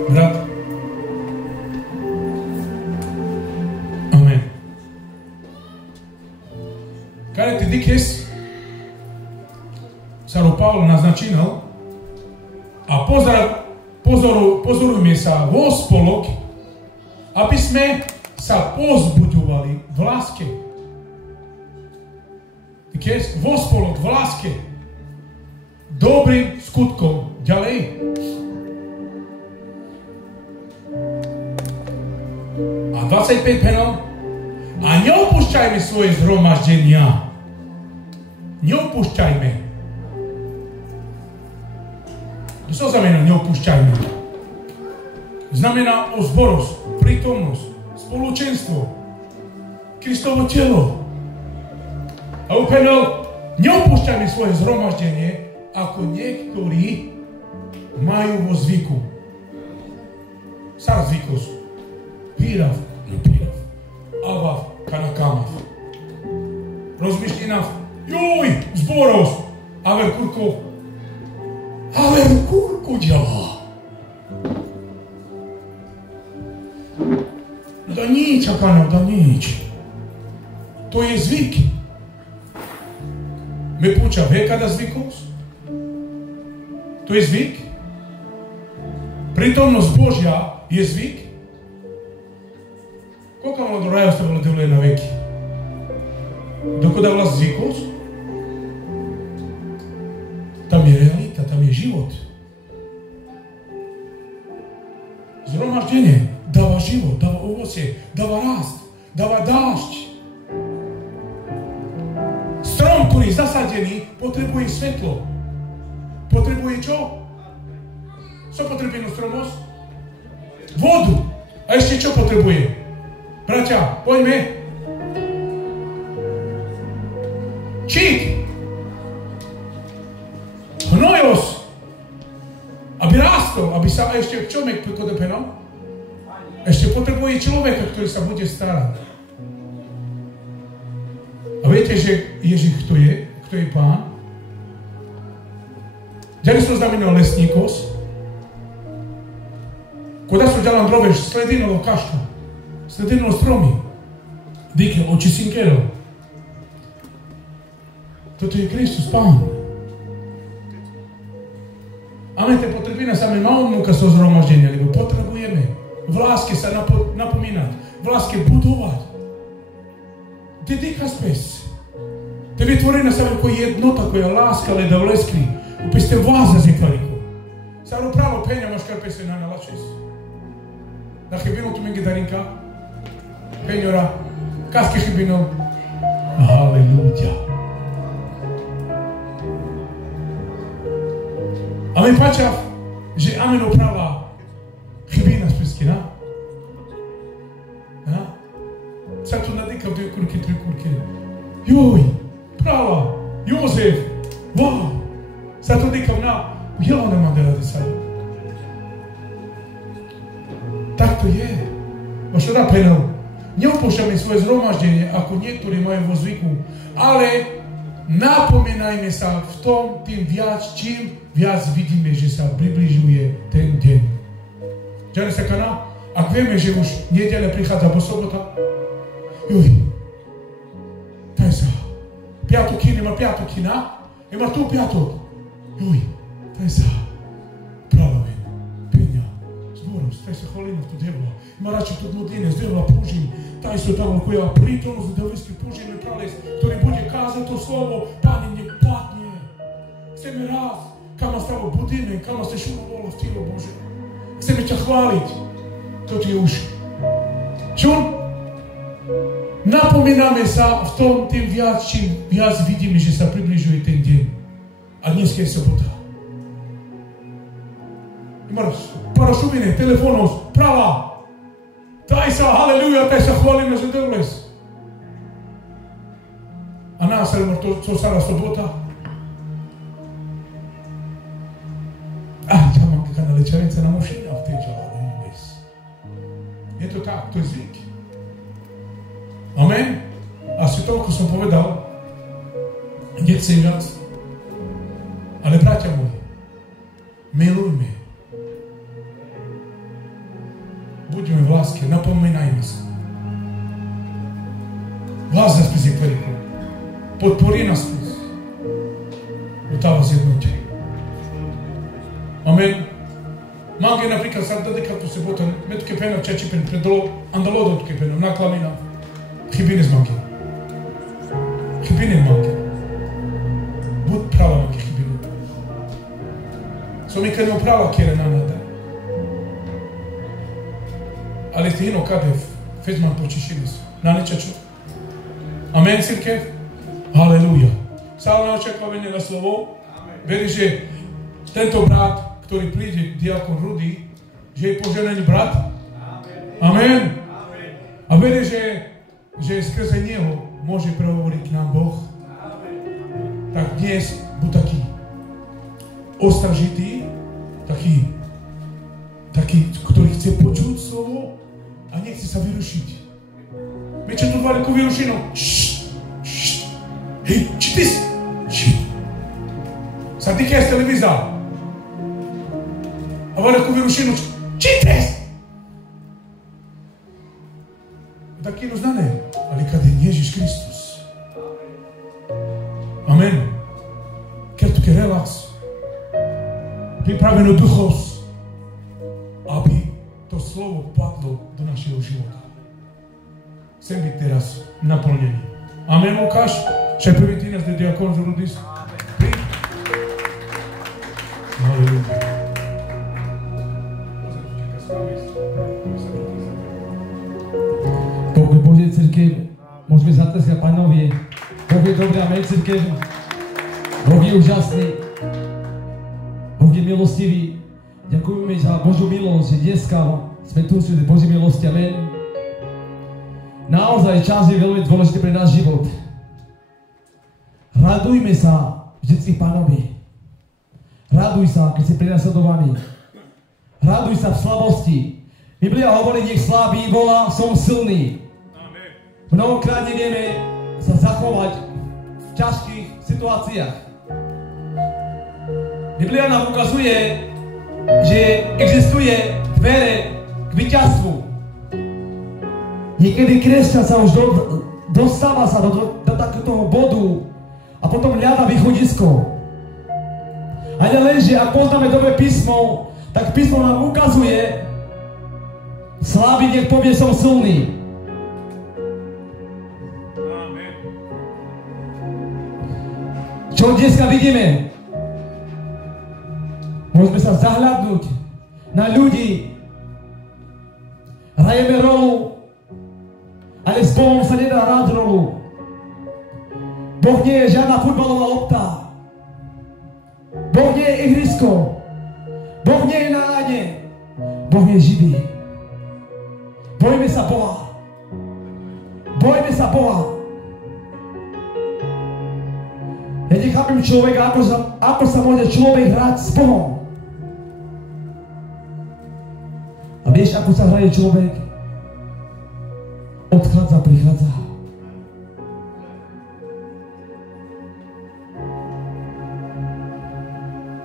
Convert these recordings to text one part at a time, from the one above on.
Brat. Amen. Care te dikes sa Pavol naznačinal a pozorujme sa vo spolok, aby sme sa pozbuďovali v láske. Dikes vo spolok v láske. Dobrým skutkom ďalej. A 25 penov. A neopúšťajme svoje zhromaždenia. Neopúšťajme. Co znamená neopúšťajme? Znamená zborosť, prítomnosť, spoločenstvo, Kristovo telo. A upenal, neopúšťajme svoje zhromaždenie, ako niektorí majú vo zvyku. Sár zvykos. Pírav, nepírav. Avav, kanakamav. Rozmýšľinav, juj, zboros. Aver kurko ďala. Da nič, akanov, da nič. To je zvyk. Me púča vekada zvykos. To je zvyk. Prítomnosť Božia je zvyk. Koľko malo do raja ste bolo devlé na veky? Dokoda vlast zvykosť? Tam je realita, tam je život. Zhromaždenie dáva život, dáva ovocie, dáva rast, dáva dážď. Strom, ktorý je zasadený, potrebuje svetlo. Potrebuje čo? Co potrebuje na stromosť? Vodu. A ešte čo potrebuje? Bratia, poďme. Čít. Hnojosť. Aby rástol, aby sa ešte čomek pokodepenal. Ešte potrebuje človeka, ktorý sa bude starať. A viete, že Ježíš kto je? Kto je Pán? Ďalej to znamená lesníkos. Koda su ďalan droveš sledinovo kaška. Sledinovo stromy. Dike, oči sinkerov. Toto je Kristus, Pán. Amen, te potrebujeme same malo múka so zhromaždenia, lebo potrebujeme v láske sa napomínať, v láske budovať. Te dika spes. Te vytvorená sa ako jednota, koja láska leda v leskri. Upiste vaza zikariku. Saro pravo penja maškar pese na nalačes. Da hibino tu mingi darinka. Penjora. Kaske hibino. Halleluja. Amen pačav, že amen oprava hibina speskina. Sad tu nadikav 2 kurke, 3 kurke. Joj, prava, Jozef, wow. Sad tu dikav na, jel ona mandela de sad. Tak to je. Baš da penal. Neopúšťame svoje zhromaždenie, ako niektorí majú vo zvyku, ale napomínajme sa v tom tým viac, čím viac vidíme, že sa približuje ten deň. Ďalej sa kaná? Ak vieme, že už nedeľa prichádza po sobota, juj, taj sa, ima piatok, ima tu piatok, juj, taj sa, pralaven, penja, zboros, taj sa hvalina tu devla, ima rači tu modline, z devla pružim, taj su tamo koja prítomnosť devleský pružime prales, ktorý bude kázať to slovo, Pane, nek padne, chceme raz, kama stavo budime, kama ste šumovala v tilo Bože, chceme ťa chváliť, to ti je už. Čun? Napomíname sa v tom tým viac, čím viac vidíme, že sa približuje ten deň. A dnes je sobota. Imaš parašubine, telefonos, prava. Taj sa, haleluja, taj sa hvalíme za devles. A nás sa imar to sada sobota. Ja mám kakana lečavica na mušina v tej čala. Je to tak, to je zvyk. Amen? Asi toľko som povedal. Nechcem viac. Ale bratia moji, milujme. Buďme v láske, napomínajme sa. Vás nás pri Periku. Podporí nás pri. Utáva zjednotí. Amen. Mange napríklad sa dedika tu sebota, metke pena čeči pen predolo, andalo dotke pena, naklamina. Chybine z manke. Chybine manke. Bud prava manke chybine. So mi kad ne prava kjere na nada. Ali ste hino kadev, fezman počišili su. Na nečaču. Amen, cirkev? Haleluja. Sále očakávanie na slovo. Veri, že tento brat, ktorý príde, diakon Rudy, že je poženaný brat. Amen. A veri, že skrze neho môže prehovoriť k nám Boh. Tak dnes buď taký ostražitý, taký, ktorý chce počuť slovo a nechce sa vyrušiť. My čo tu veľkú vyrušinu? Hej, či ty si? Sa ty keď z televíza? A veľkú vyrušinu? Či ty si? Taký roznané. Ale kad je Ježiš Kristus. Amen. Keď tu je relax. Pripravenú duchosť. Aby to slovo padlo do našeho života. Chcem byť teraz naplnený. Amen, Lukáš? Še prvi ti nás de diakon Rudis? Príď. Halleluja. Pokoj Božej cirkev, môžeme zatleskať Pánovi. Boh je dobrý, amen, cirkev. Boh je úžasný. Boh je milostivý. Ďakujeme za Božiu milosť, že dneska sme tu v Božej milosti, amen. Naozaj čas je veľmi dôležitý pre náš život. Radujme sa vždycky Pánovi. Raduj sa, keď si prenasledovaný. Raduj sa v slabosti. Biblia hovorí, nech slabý volá, som silný. Mnohokrát nevieme sa zachovať v ťažkých situáciách. Biblia nám ukazuje, že existuje dvere k víťazstvu. Niekedy kresťan sa už dostáva sa do takéhoto bodu a potom hľadá východisko. A len, že ak poznáme dobre písmo, tak písmo nám ukazuje, slabý nech povie, som silný. Amen. Čo dneska vidíme? Môžeme sa zahľadnúť na ľudí. Hrajeme rolu, ale s Bohom sa nedá hrať rolu. Boh nie je žiadna futbalová lopta. Boh nie je ihrisko. Boh nie je na lane. Boh je živý. Bojme sa Boha. Bojme sa Boha. Ja nechápem človeka, ako sa môže človek hrať s Bohom. A vieš, ako sa hraje človek? Odchádza, prichádza.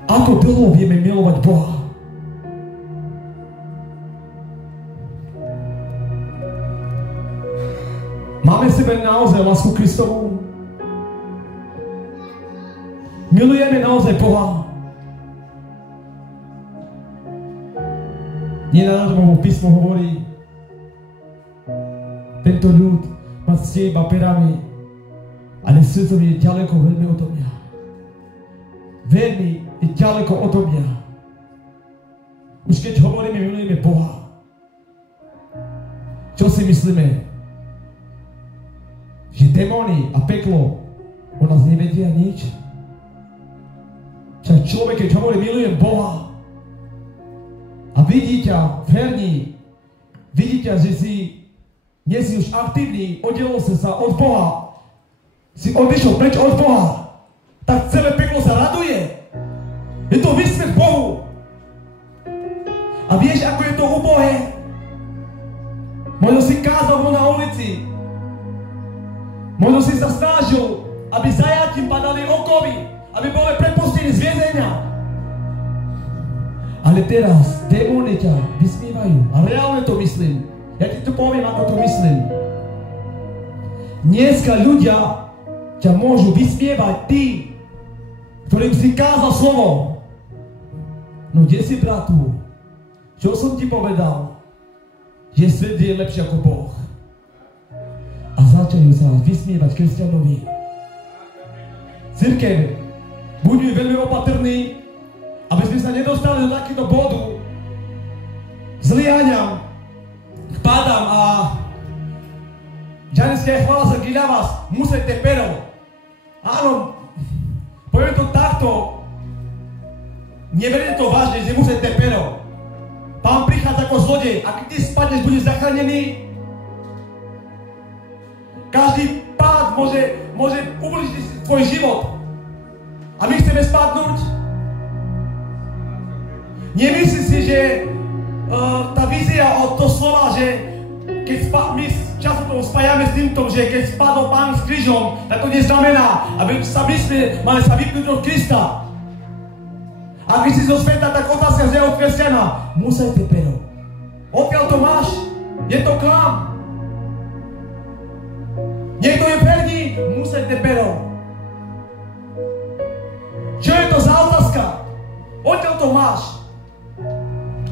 Ako dlho vieme milovať Boha? Máme v sebe naozaj lásku Kristovú? Milujeme naozaj Boha? Nenárodovo písmo hovorí, tento ľud ma ctie iba perami, ale srdcom je ďaleko veľmi odo mňa. Veľmi je ďaleko odo mňa. Už keď hovoríme, milujeme Boha, čo si myslíme? Že démoni a peklo o nás nevedia nič? Však človek, keď hovorí, milujem Boha a vidí ťa v herni, vidí ťa, že nie si už aktívny, oddelil si sa od Boha, si odišiel preč od Boha, tak celé peklo sa raduje. Je to výsmech Bohu. A vieš, ako je to ubohé? Možno si kázal na ulici, možno si sa snažil, aby zajatím padali okovy, aby boli prepustení z väzenia. Ale teraz démoni ťa vysmievajú. A reálne to myslím. Ja ti to poviem, ako to myslím. Dneska ľudia ťa môžu vysmievať tí, ktorým si kázal slovo. No kde si, bratu? Čo som ti povedal? Že svet je lepší ako Boh. A začajú sa vysmievať kresťanovi. Cirkev, buďme veľmi opatrní, aby sme sa nedostali do takýto bodu zlyhania k pádam a Ďanská chvála sa dla vás musíte pero. Áno, poviem to takto, neberte to vážne, že musíte pero. Pán prichádza ako zlodej a keď ty spadneš, budeš zachránený. Každý pád môže ubližiť tvoj život. A my chceme spadnúť. Nemyslí si, že tá vízia od toho slova, že keď my často to spájame s týmto, že keď spadol Pán s krížom, tak to neznamená, aby sa my mali sa vypnúť od Krista. A keď si zo sveta, tak otázka je od kresťana. Musíte pero. Odkiaľ to máš? Je to klam. Niekto je verný, musíte pero. Čo je to za otázka? Odkiaľ to máš?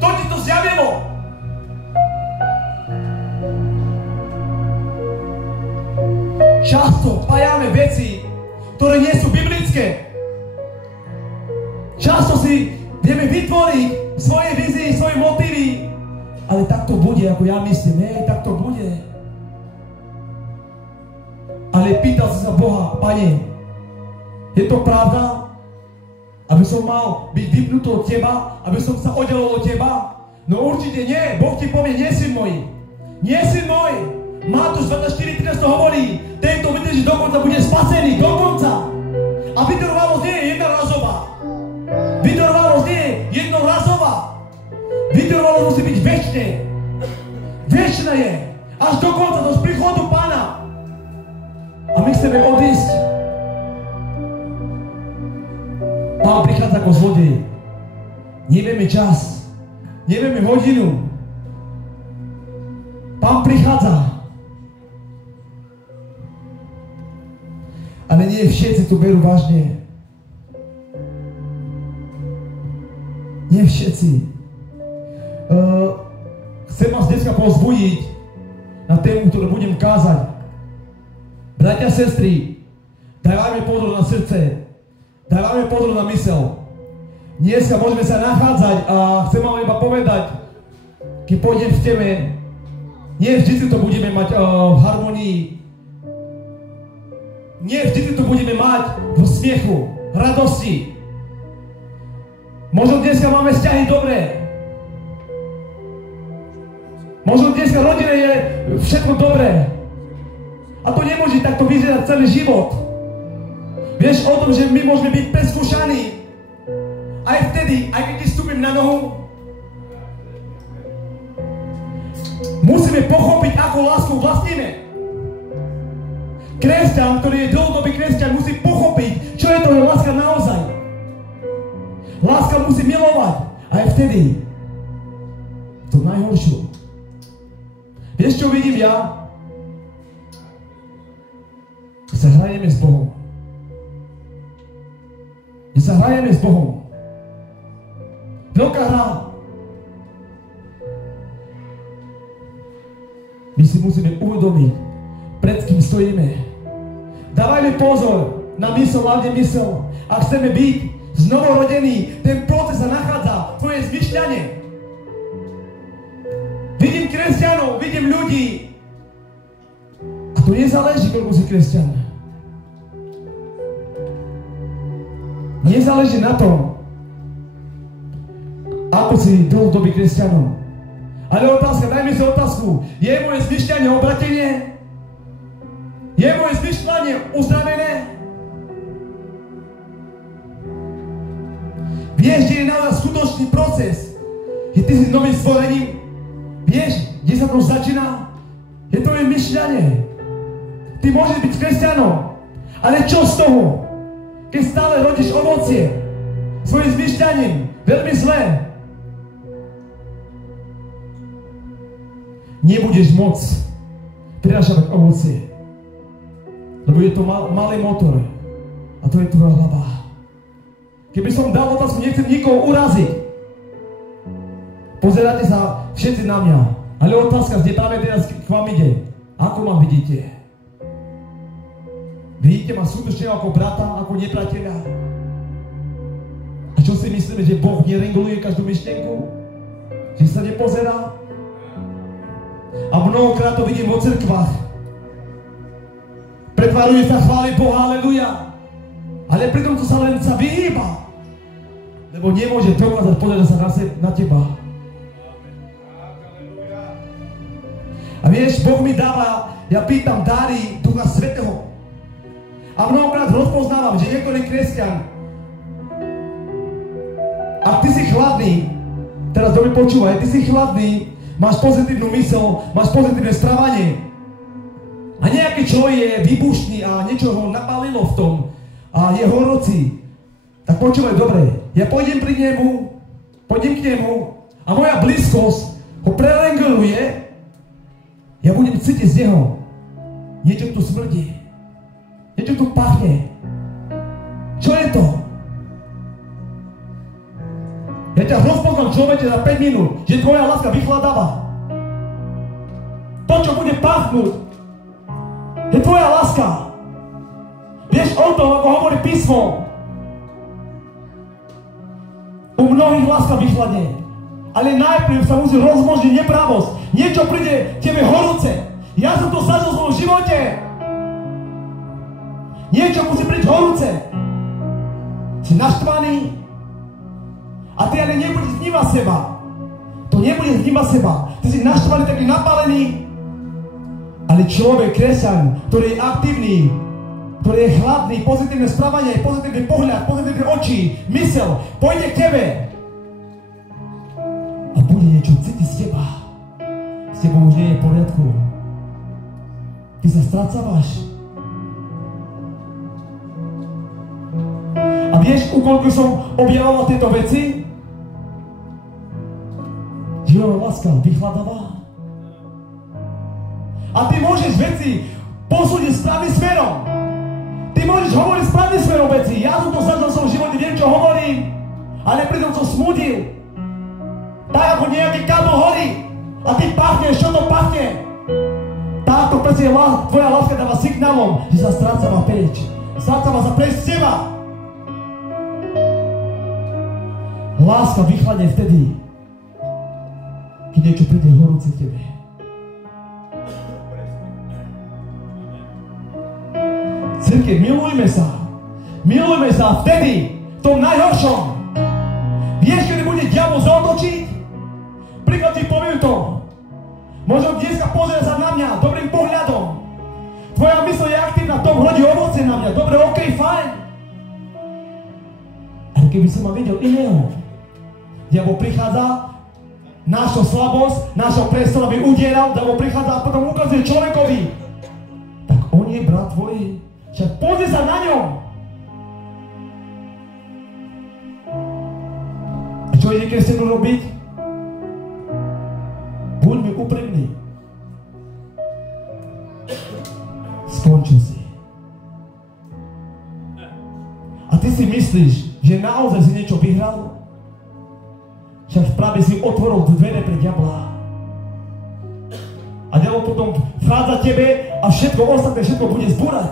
Kto ti to zjavilo? Často spájame veci, ktoré nie sú biblické. Často si vieme vytvoriť svoje vízie, svoje motívy, ale tak to bude, ako ja myslím. Tak to bude. Ale pýtal si sa Boha, Pane, je to pravda? Aby som mal byť vypnutý od Teba? Aby som sa oddelil od Teba? No určite nie. Boh ti povie, nie si môj. Nie si môj. Matúš 24:13 hovorí, tento vydrží dokonca, bude spasený. Dokonca. A vytrvalosť nie je jednorazová. Vytrvalosť nie je jednorazová. Vytrvalosť musí byť večné. Večné je. Až do konca, do príchodu Pána. A my chceme odísť. Pán prichádza ako zlodej. Nevieme čas. Nevieme hodinu. Pán prichádza. Ale nie všetci to berú vážne. Nie všetci. Chcem vás dneska povzbudiť na tému, ktorú budem kázať. Bratia, sestry, dávajme pozor na srdce. Dávajme pozor na mysel. Dneska môžeme sa nachádzať a chcem vám iba povedať, keď pôjdem v teme, nie vždy to budeme mať v harmonii. Nie vždy to budeme mať v smiechu, radosti. Možno dneska máme vzťahy dobré. Možno dneska rodine je všetko dobré. A to nemôže takto vyzerať celý život. Vieš o tom, že my môžeme byť preskúšaní. Aj vtedy, aj keď vstúpim na nohu, musíme pochopiť, ako lásku vlastníme. Kresťan, ktorý je dlhodobý kresťan, musí pochopiť, čo je to láska naozaj. Láska musí milovať. Aj vtedy. To najhoršie. Vieš, čo vidím ja? Sa hrajeme s Bohom. My sa hrajeme s Bohom. Veľká hra. My si musíme uvedomiť, pred kým stojíme. Dávajme pozor na mysl, hlavne mysl. Ak chceme byť znovorodení, ten proces sa nachádza, to je zmyšľanie. Vidím kresťanov, vidím ľudí. A to nezáleží, koľko si kresťan. Nezáleží na tom, ako si dlhodobý kresťanom. Ale otázka, dajme si otázku. Je moje zmyšľanie obratenie? Je moje zmyšľanie uzdravené? Vieš, kde je naozaj skutočný proces? Že ty si novým stvorením? Vieš, kde sa to začína? Je to len myšľanie. Ty môžeš byť kresťanom, ale čo z toho? Keď stále rodíš ovocie svojim zmyšľaním, veľmi zlé. nebudeš môcť prinášať ovocie. Lebo je to malý motor a to je tvoja hlava. Keby som dal otázku, nechcem nikoho uraziť. Pozeráte sa všetci na mňa, ale otázka, kde práve teraz k vám ide. Ako ma vidíte? Vidíte ma skutočne ako brata, ako nepriateľa? A čo si myslíme, že Boh nereguluje každú myšlienku? Že sa nepozerá? A mnohokrát to vidím vo cirkvách. Pretvaruje sa, chváli Boha, aleluja. Ale pritom to sa len vyhýba. Lebo nemôže dokázať pozerať sa na teba. A vieš, Boh mi dáva, ja pýtam dary Ducha Svätého. A mnohokrát rozpoznávam, že niektorý kresťan, ak ty si chladný, teraz dobre počúvaj, ty si chladný, máš pozitívnu mysl, máš pozitívne správanie. A nejaký človek je výbušný a niečo ho napálilo v tom a je horúci. Tak počúvaj dobre, ja pôjdem k nemu a moja blízkosť ho prerengeluje, ja budem cítiť z neho. Niečo tu smrdí. Niečo tu pachne. Čo je to? Ja ťa rozpoznám, človeče, za 5 minút, že tvoja láska vychladáva. To, čo bude pachnúť, je tvoja láska. Vieš o tom, ako hovorí písmo. U mnohých láska vychladne. Ale najprv sa musí rozmnožiť nepravosť. Niečo príde tebe horúce. Ja som to zažil v svojom živote. Niečo musí prísť horúce. Si naštvaný. A ty ale nebudeš vnímať seba. To nebudeš vnímať seba. Ty si naštvaný, taký napálený. Ale človek, kresťan, ktorý je aktívny, ktorý je chladný, pozitívne správanie, pozitívny pohľad, pozitívne oči, mysel, pôjde k tebe. A bude niečo cítiť z teba. S tebou už nie je v poriadku. Ty sa strácavaš. A vieš, ukoľko som objavoval tieto veci? Živá láska vychladáva. A ty môžeš veci posúdiť správnym smerom. Ty môžeš hovoriť správnym smerom veci. Ja som to zažil v svojom živote, viem, čo hovorím. Ale pritom som smúdil. Tak ako nejaký kábel horí. A ty pachneš, čo to pachne? Táto presne tvoja láska dáva signálom, že sa strácava preč. Strácava sa preč z teba. Láska vychladne vtedy, keď niečo príde horúce k tebe. Cirkev, milujme sa. Milujme sa vtedy, v tom najhoršom. Vieš, kedy bude diabol zaotočiť? Príklad ti poviem to. Možno dneska pozrie sa na mňa dobrým pohľadom. Tvoja mysl je aktívna, v tom hodí ovoce na mňa. Dobre, okej, fajn. Ale keby som ma videl iného, diabol prichádza, našu slabosť, našho priestor, aby udieral, diabol prichádza a potom ukazuje človekovi. Tak on je brat tvoj. Však pozri sa na ňom. A čo ide kresťanu robiť? Buďme úprimní. Skončil si. A ty si myslíš, že naozaj si niečo vyhral? Však práve si otvoril dvere pre diabla. A diabol potom vchádza tebe a všetko ostatné, všetko bude zbúrať.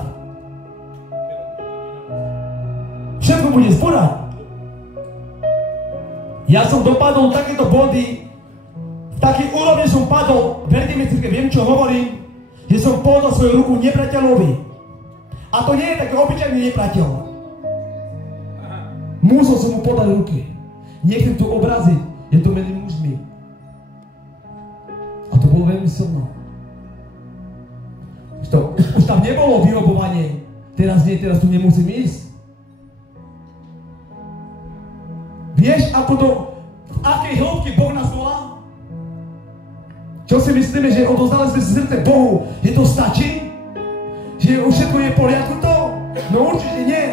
Všetko bude zbúrať. Ja som dopadol takéto body, v takej úrovni som padol, verte mi, cirkev, viem, čo hovorím, že som podal svoju ruku nepriateľovi. A to nie je taký obyčajný nepriateľ. Musel som mu podať ruky. Nechcem tu obraziť, je to medzi mužmi. A to bolo veľmi silno. Už tam nebolo vyhobovanie. Teraz nie, teraz tu nemusím ísť. Vieš, ako to, v akej hĺbke Boh nás volá? Čo si myslíme, že odozdali sme srdce Bohu, že to stačí? Že už všetko je v poriadku to? No určite nie.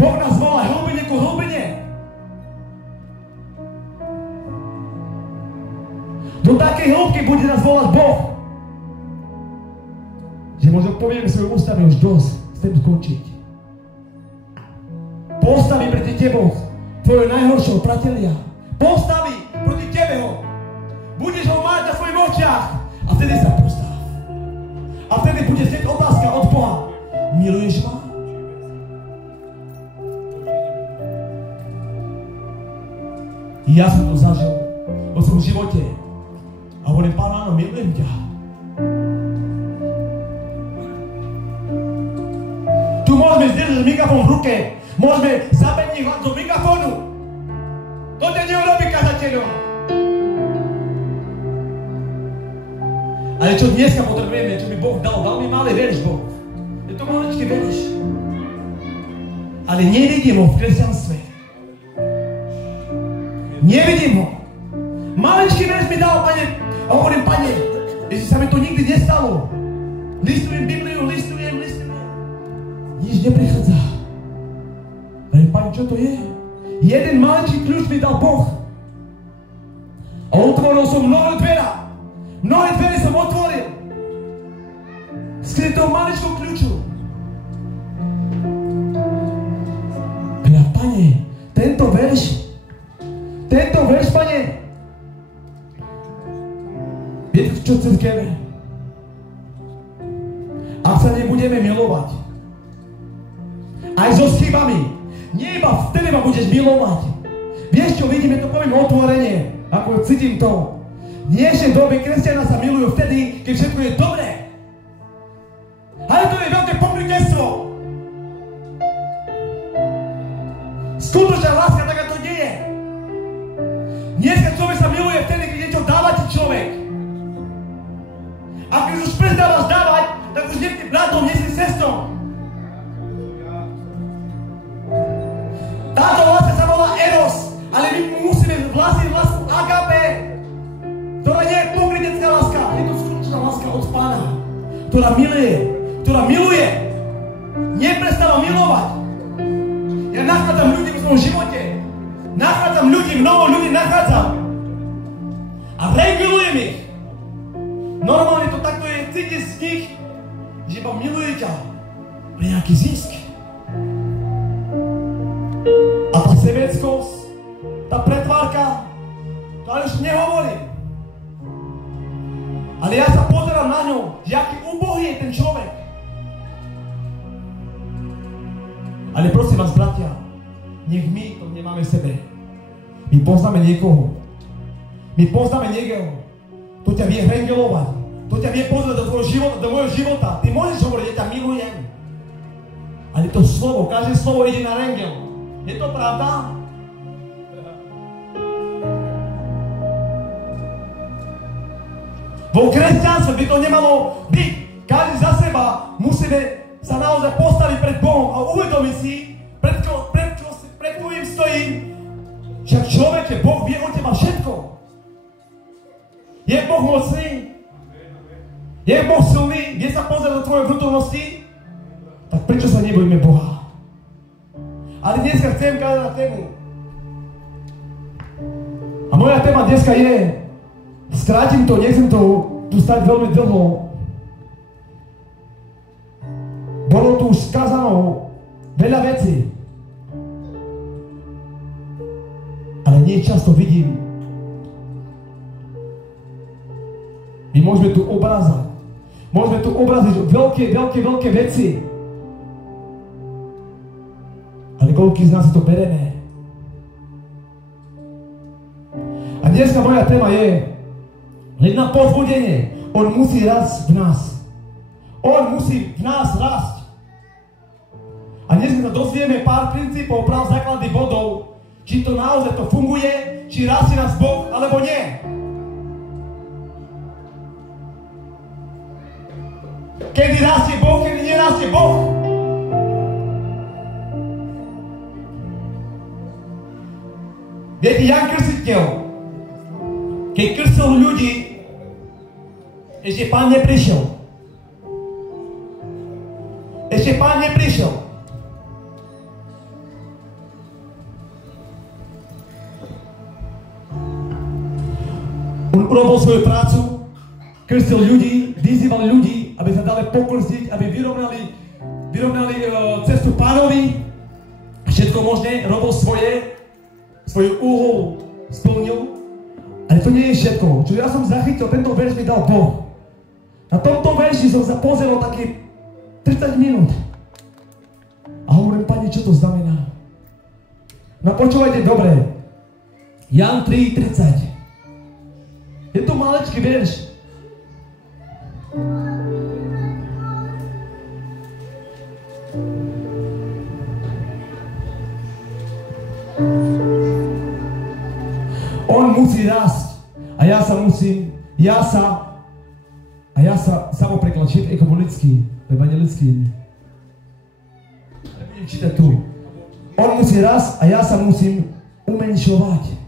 Boh nás volá hlbine ku hlbine. Do Do takej hĺbky bude nás volať Boh, že možno povieme svojim ústami už dosť, chcem skončiť. Postaví proti tebou tvojho najhoršieho priateľa. Postaví proti tebe ho. Budeš ho mať na svojich očiach a vtedy sa postav. A vtedy bude znieť otázka od Boha. Miluješ ma? Ja som to zažil vo svojom živote. A hovorím, Pán, áno, milujem ťa. Tu môžeme zdržať mikrofón v ruke. Môžeme zabedniť hlas do mikrofónu. To ťa neurobí kazateľom. Ale čo dneska potrebujeme, čo by Boh dal, veľmi malý verš Boh. Je to maličký verš. Ale nevidím ho v kresťanstve. Nevidím ho. Maličký verš mi dal, Pane. A hovorím, Pane, jestli sa mi to nikdy nestalo. Listujem Bibliu, listujem. Nič neprichádza. Ale Pane, čo to je? Jeden maličký kľúč mi dal Boh. A otvoril som mnohé dvera. Mnohé dvere som otvoril. Skrze toho maličkého kľúču. Ale Pane, tento verš, Pane, viete, čo cirkeve? Ak sa nebudeme milovať, aj so chybami, nie iba vtedy ma budeš milovať. Vieš čo, vidíme to, poviem otvorenie, ako cítim to. V dnešnej dobe kresťania sa milujú vtedy, keď všetko je dobré. Ale to je veľké pokrytectvo. Skutočná láska taká to nie je. Dneska človek sa miluje vtedy, keď niečo dáva ti človek. A keď už prestávaš dávať, tak už nie si bratom, nie si sestrom. Táto láska sa volá Eros, ale my musíme vlastniť lásku agape, ktorá nie je pokrytecká láska, je to skutočná láska od Pána, ktorá miluje, neprestáva milovať. Ja nachádzam ľudí v svojom živote, mnoho ľudí nachádzam a regulujem ich. Normálne to takto je, cítiť z nich, že iba miluje ťa pre nejaký zisk. A tá sebeckosť, tá pretvárka, to ale už nehovorím. Ale ja sa pozerám na ňu, že aký ubohý je ten človek. Ale prosím vás, bratia, nech my to nemáme v sebe. My poznáme niekoho, kto ťa vie hrengelovať, kto ťa vie pozrieť do tvojho života, do môjho života. Ty môžeš hovoriť, ja ťa milujem. Ale to slovo, každé slovo ide na rengel. Je to pravda? Vo kresťanstve by to nemalo byť. Každý za seba musíme sa naozaj postaviť pred Bohom a uvedomiť si, pred ktorým stojím, že človeče, Boh vie o teba všetko. Je Boh mocný? Je Boh silný? Vie sa pozrieť do tvojej vnútornosti? Tak prečo sa nebojíme Boha? Ale dneska chcem kázať na tému. A moja téma dneska je, skrátim to, nechcem to tu stať veľmi dlho. Bolo tu už skazanou veľa vecí. Ale nie často vidím. My môžeme tu obraziť veľké veci. Ale koľký z nás si to bereme? A dneska moja téma je len na povzbudenie. On musí rásť v nás. On musí v nás rásť. A dneska sa dozvieme pár princípov, práv základných bodov, či to naozaj to funguje, či rastie nás Boh, alebo nie. Kedy rastie Boh, kedy nerastie Boh. Viete, Jan Krstiteľ, keď krstil ľudí, ešte Pán neprišiel. On urobil svoju prácu, krstil ľudí, vyzýval ľudí, aby sa dali pokrstiť, aby vyrovnali cestu Pánovi. Všetko možné, robil svoj úhol splnil. Ale to nie je všetko. Čo ja som zachytil, tento verš mi dal Boh. Na tomto verši som sa pozeral také 30 minút. A hovorím, Pane, čo to znamená? No počúvajte dobre. Jan 3:30. Je to maličký verš. On musí rásť a ja sa samopreklad evangelický. Nebudem čítať tu. On musí rásť a ja sa musím umenšovať.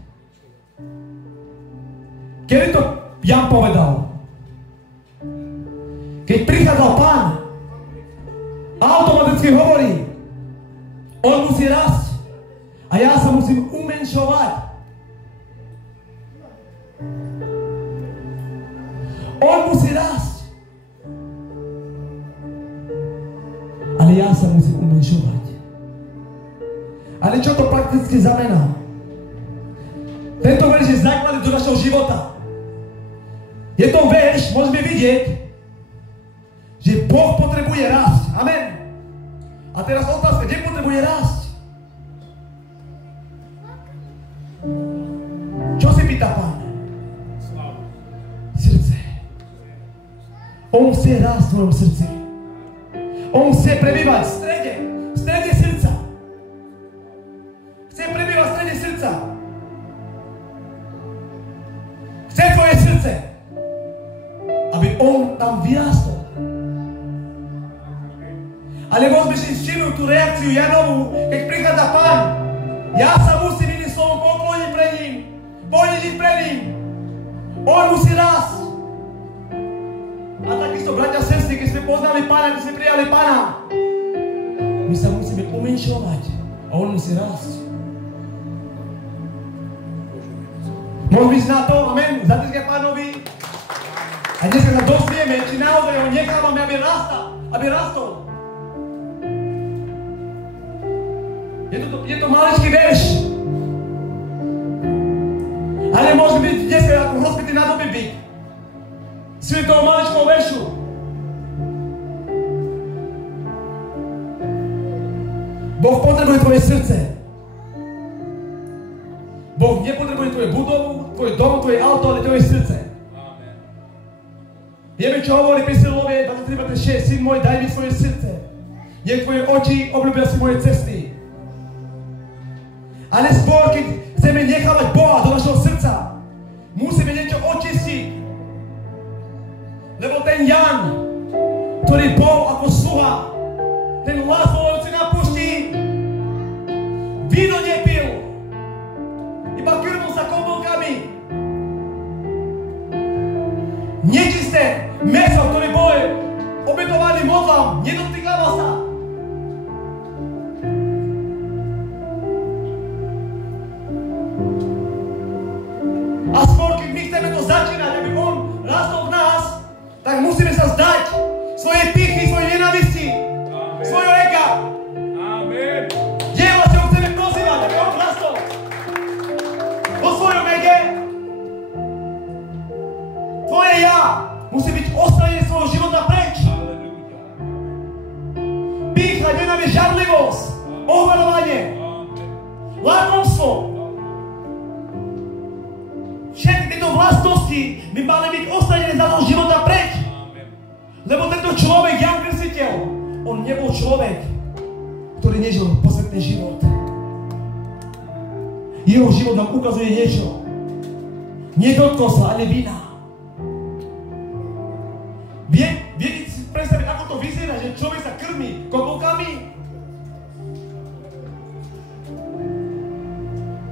Kedy to Jan povedal? Keď prichádzal Pán, automaticky hovorí, on musí rásť a ja sa musím umenšovať. On musí rásť. Ale ja sa musím umenšovať. Ale čo to prakticky znamená? Tento verš je základ do našeho života. Je to verš, môžeme vidieť, že Boh potrebuje rásť. Amen. A teraz otázka, kde potrebuje rásť? Čo si pýta Pán? Srdce. On chce rásť v tvojom srdci. On chce prebývať v strede srdca. Chce prebývať v strede srdca. Chce tvoje srdce, aby on tam vyrástol. Ale môžeme si všimnúť tú reakciu Janovú, keď prichádza Pán. Ja sa musím iným slovom pokloniť pred ním. Ponížiť pred ním. On musí rásť. A takisto, bratia a sestry, keď sme poznali Pána, keď sme prijali Pána, my sa musíme umenšovať a on musí rásť. Môžeme ísť na to, amen, zatýskať Pánovi. A dneska sa dozvieme, či naozaj ho nechávame, aby rastol. Je to maličký verš. Ale môže byť dneska ako rozbitý na doby byť. Svet toho maličkého veršu. Boh potrebuje tvoje srdce. Boh nepotrebuje tvoju budovu, tvoj dom, tvoje auto, ale tvoje srdce. Vieme, čo hovorí Príslovie 23:26. Syn môj, daj mi svoje srdce. Nech tvoje oči obľúbia si moje cesty. Ale skôr, keď chceme nechávať Boha do našho srdca, musíme niečo očistiť. Lebo ten Jan, ktorý bol ako sluha, ten hlas volajúci na pušti, víno nepil, iba krmil sa koblkami. Nečisté mäso, ktoré bolo obetované modlám, nedotýkalo sa. A skôr, keď my chceme to začínať, aby on rastol v nás, tak musíme sa vzdať svoje pichy, svoje nenávisti, svojho ega. Amen. Diela, čo chceme prosívať, aby on rastol vo svojom ege. Tvoje ja musí byť odstranené z svojho života preč. Pýcha, nenávisť, žarlivosť, ohľadovanie, lákomstvo. Všetky tieto vlastnosti by mali byť odstranené z nášho života preč. Lebo tento človek, Jan Krstiteľ, on nebol človek, ktorý nežil posvetný život. Jeho život nám ukazuje niečo. Nedotkol sa, ale vina. Viete si predstaviť, ako to vyzerá, že človek sa krmí koblkami?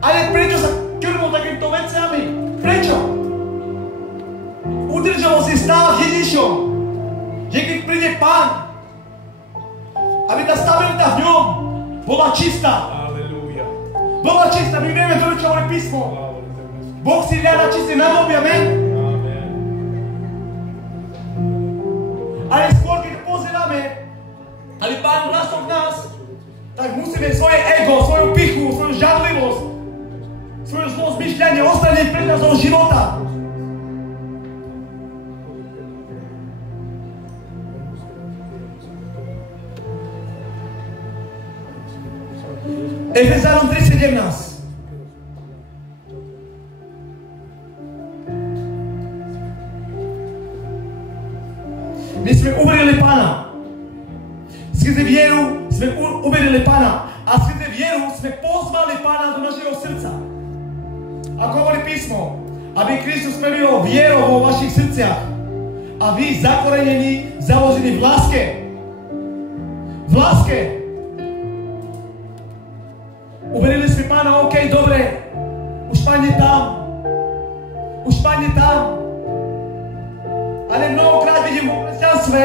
Ale prečo sa krmil takýmto vecami? Prečo? Udržal si stále s Ježišom, že keď príde Pán, aby tá stabilita v ňom bola čistá. Aleluja. Bola čistá, my vieme, čo hovorí písmo. Boh si hľadá čisté nádoby, amen? musíme svoje ego, svoju pichu, svoju žadlivosť, svoje zlé zmyšľanie ostane pred nás do života. Efezánom 3:17. My sme uverili Pána. Skrze vieru sme uverili Pána. A skrze vieru sme pozvali Pána do našeho srdca. Ako hovorí písmo, aby Kristus prebil vierou vo vašich srdciach. A vy zakorenení, založení v láske. V láske. Uverili sme Pána, OK, dobre. Už Pán je tam. Už Pán je tam. Ale mnohokrát vidím v kresťanstve,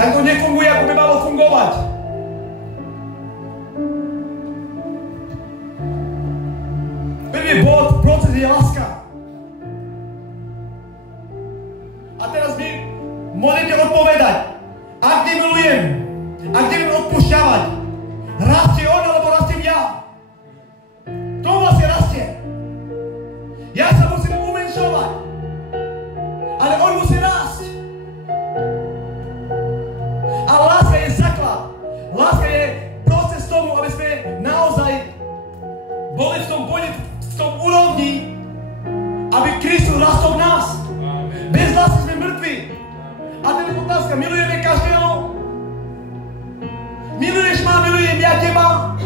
tak to nefunguje, ako by malo fungovať. Prvý bod, proces je láska. A teraz mi môžete odpovedať, ak nemilujem, ak neviem odpúšťavať, rastie on, alebo rastiem ja? To vlastne rastie. Ja sa musím umenšovať, ale on musí rásť. A láska je základ. Láska je proces tomu, aby sme naozaj boli v tom bode, v tom úrovni, aby Kristus rastol v nás. Bez lásky sme mŕtvi. A to je otázka, milujeme každého? Miluješ ma, milujem ja teba?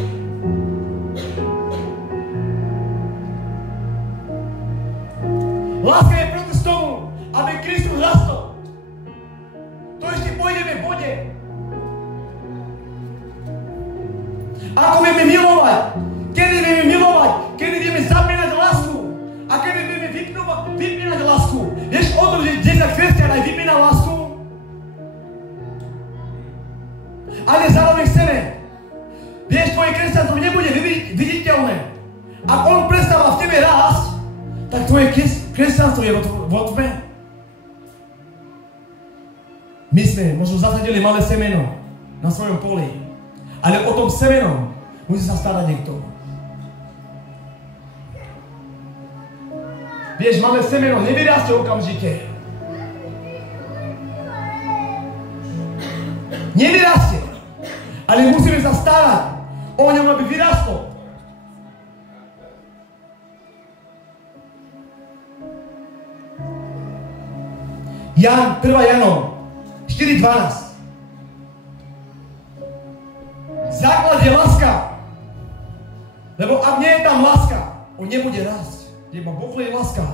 Láska je proces tomu, aby Kristus rastol. To ešte pôjdeme v bode. Ako vieme milovať? Kedy vieme milovať? Kedy vieme zapínať lásku? A kedy vieme vypínať lásku? Vieš o tom, že 10 kresťan aj vypína lásku? Ale zároveň chceme. Vieš, tvoje kresťanstvo nebude viditeľné. Ak on prestáva v tebe rásť, tak tvoje kresťanstvo je vo tme. My sme možno zasadili malé semeno na svojom poli, ale o tom semeno musí sa starať niekto. Vieš, malé semeno nevyrastie okamžite. Nevyrastie. Ale musíme sa starať o ňom, aby vyrastol. Jan, 1. Janov 4:12. Základ je láska. Lebo ak nie je tam láska, on nebude rásť. Lebo Boh je láska.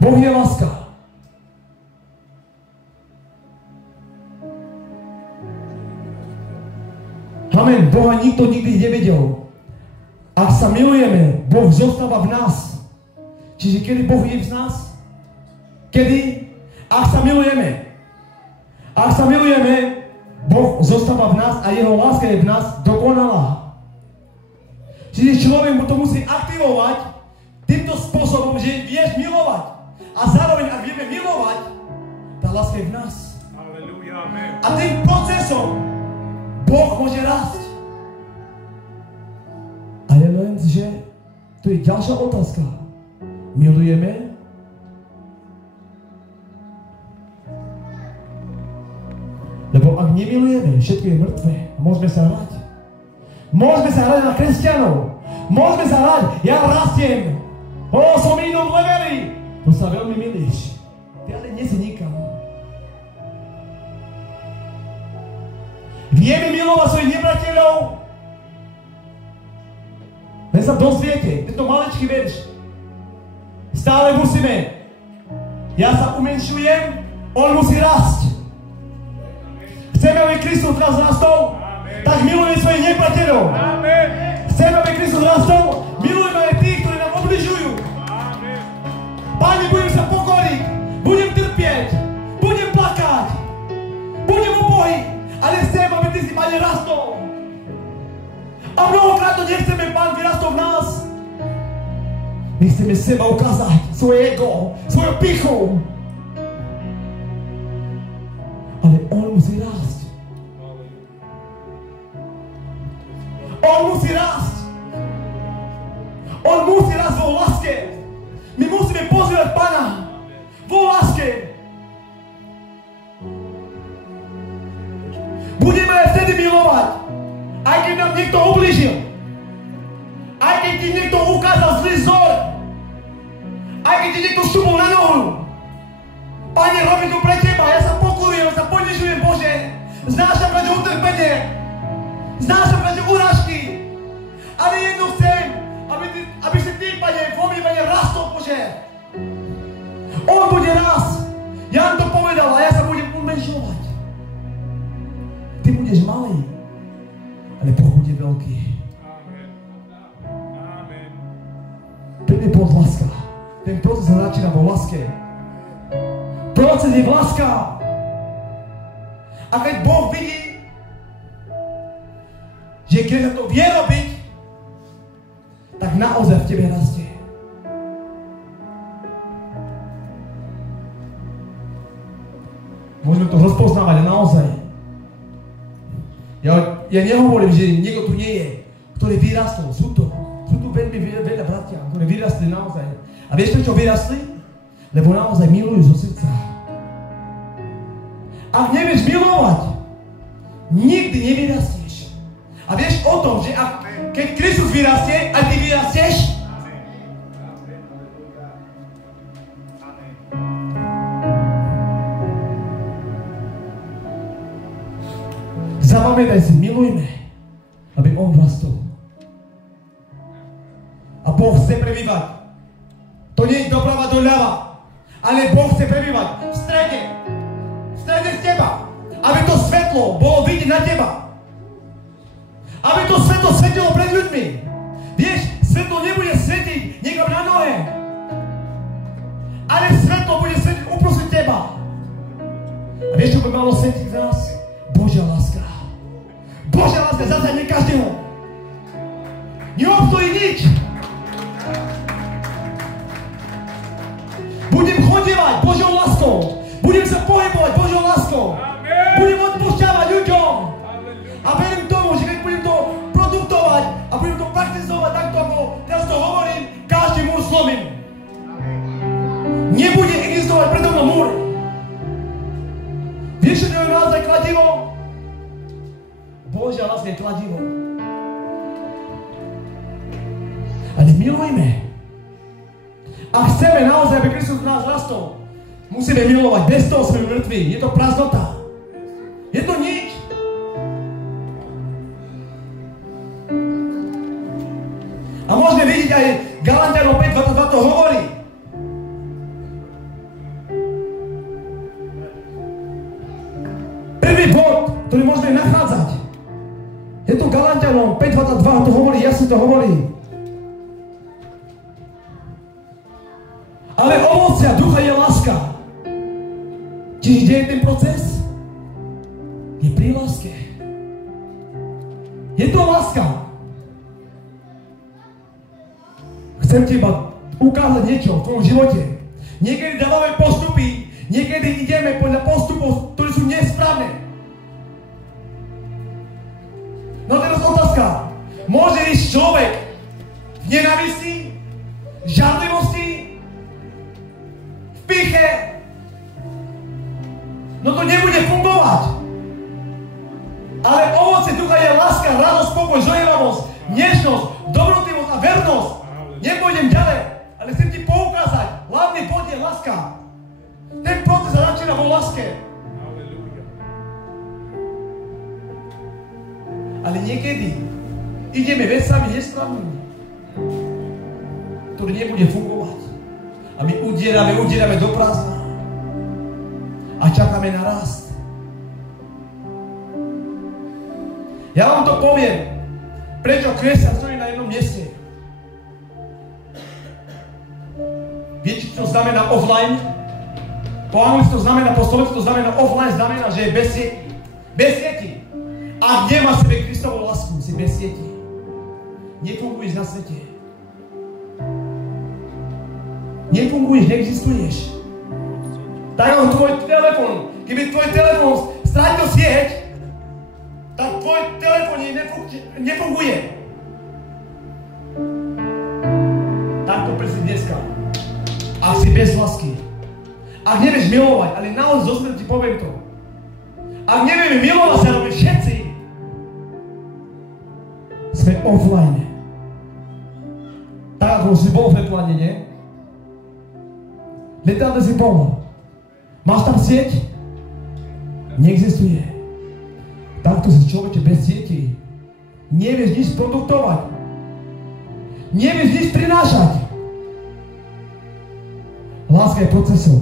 Boh je láska. Amen. Boha nikto nikdy nevidel. Ak sa milujeme, Boh zostáva v nás. Čiže kedy Boh je v nás? Kedy? Ak sa milujeme. Ak sa milujeme, Boh zostáva v nás a jeho láska je v nás dokonalá. Čiže človek mu to musí aktivovať týmto spôsobom, že vieš milovať. A zároveň, ak vieme milovať, tá láska je v nás. Halelujá, amen. A tým procesom Boh môže rásť. A je len, že tu je ďalšia otázka. Milujeme? Lebo ak nemilujeme, všetko je mŕtve. Môžeme sa hrať. Môžeme sa hrať na kresťanov. Môžeme sa hrať. Ja rastiem. Som v inom leveli. To sa veľmi milíš. Ty ale nie si nikam. Vieme milovať svojich nepriateľov. Len sa dozviete, tento maličký verš. Stále musíme. Ja sa umenšujem, on musí rásť. Chceme, aby Kristus nás rastol, tak milujeme svojich nepriateľov. Chceme, aby Kristus rastol, milujeme aj tých, ktorí nám obližujú. Páne, budem sa pokoriť, budem trpieť, budem plakať, budem ubohý, ale chcem, aby ty si, Pane, rastol. A mnohokrát to nechceme, Pán, vyrastol v nás. My chceme seba ukázať, svoje ego, svoju pichu. musí raz vo láske. My musíme pozerať Pána vo láske. Budeme aj vtedy milovať, aj keď nám niekto ublížil, aj keď ti niekto ukázal zlý vzor, aj keď ti niekto šupol na nohu. Pane, robí to pre teba, ja sa pokorujem, ja sa ponižujem, Bože. Znášam pre utrpenie, znášam pre urážky, ale jedno chcem, aby si ty, Pane, vo mne, Pane, rastol, Bože. On bude raz. Jan to povedal a ja sa budem umenšovať. Ty budeš malý, ale Boh bude veľký. Amen. Prvý bod láska. Ten proces sa začína vo láske. Proces je láska. A keď Boh vidí, že keď sa to vie robiť, tak naozaj v tebe rastie. Môžeme to rozpoznávať a naozaj. Ja nehovorím, že niekto tu nie je, ktorý vyrastol. Sú tu veľmi veľa bratia, ktorí vyrastli naozaj. A vieš, prečo vyrastli? Lebo naozaj milujú zo srdca. Ak nevieš milovať, nikdy nevyrastieš. A vieš o tom, že keď Kristus vyrastie, aj ty vyrastieš? Zapamätaj si, milujme, aby on rastol. A Boh chce prebývať. To nie je doprava doľava, ale Boh chce prebývať v strede z teba, aby to svetlo bolo vidieť na teba. Aby to svetlo svetilo pred ľuďmi. Vieš, svetlo nebude svetiť niekam na nohe, ale svetlo bude svetiť uprostred teba. A vieš, čo by malo svetiť v nás? Božia láska. Božia láska zasadne každého. Neobstojí nič. Budem chodievať Božou láskou. Budem sa pohybovať Božou láskou. Budem odpúšťavať ľuďom. A verím tomu, že keď budem to produktovať a budem to praktizovať takto, ako teraz to hovorím, každý múr zlomím. Nebude existovať predo mnou múr. Vieš, čo je naozaj kladivo? Božia láska je kladivo. Ale milujme. A chceme naozaj, aby Kristus v nás rastol, musíme milovať. Bez toho sme mŕtvi. Je to prázdnota. Je to nič. A môžeme vidieť aj Galatianom 5:22 to hovorí. Prvý bod, ktorý môžeme nachádzať, je to Galatianom 5:22 to hovorí, jasne to hovorí. Ale ovocia ducha je láska. Čiže kde je ten proces? Je pri láske. Je to láska. Chcem ti iba ukázať niečo v tvojom živote. Niekedy dávame postupy, niekedy ideme podľa postupov, ktoré sú nesprávne. No teraz otázka. Môže ísť človek v nenávisti, žarlivosti, píche. No to nebude fungovať. Ale ovocie ducha je láska, radosť, pokoj, zhovievavosť, nežnosť, dobrotivosť a vernosť. Nepôjdem ďalej, ale chcem ti poukázať. Hlavný bod je láska. Ten proces sa začína vo láske. Ale niekedy ideme vecami nesprávnymi, ktoré nebude fungovať. A my udierame do prázdna. A čakáme na rast. Ja vám to poviem, prečo kresťan stojí na jednom mieste. Viete, čo znamená offline? Po anglicky to znamená, po slovensku to znamená offline, znamená, že je bez sieti. Bez sieti. Ak nemá sebe Kristovú lásku, si bez sieti. Nefunguješ na svete. Nefunguješ, neexistuješ. Tak ako tvoj telefon. Keby tvoj telefon strátil sieť, tak tvoj telefon nefunguje. dneska. Ak si bez lásky. Ak nevieš milovať, ale naozaj zo srdca ti poviem to. Ak nevieme milovať sa robiť všetci, sme offline. Tak ako si bol v Hetlane, nie? Letade si bol. Máš tam sieť? Neexistuje. Takto si človeče bez sieti. Nevieš nič produktovať. Nevieš nič prinášať. Láska je procesom.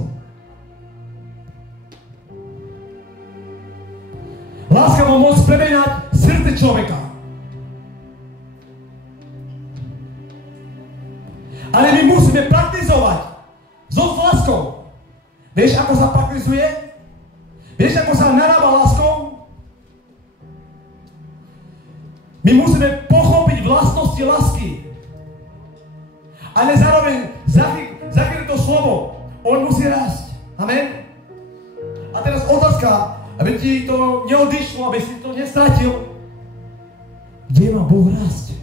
Láska má môcť premenať srdce človeka. Ale my musíme praktizovať so láskou. Vieš, ako sa praktizuje? Vieš, ako sa narába láskou? My musíme pochopiť vlastnosti lásky. Ale zároveň zachytiť to slovo. On musí rásť. Amen? A teraz otázka, aby ti to neodišlo, aby si to nestratil. Kde má Boh rásť?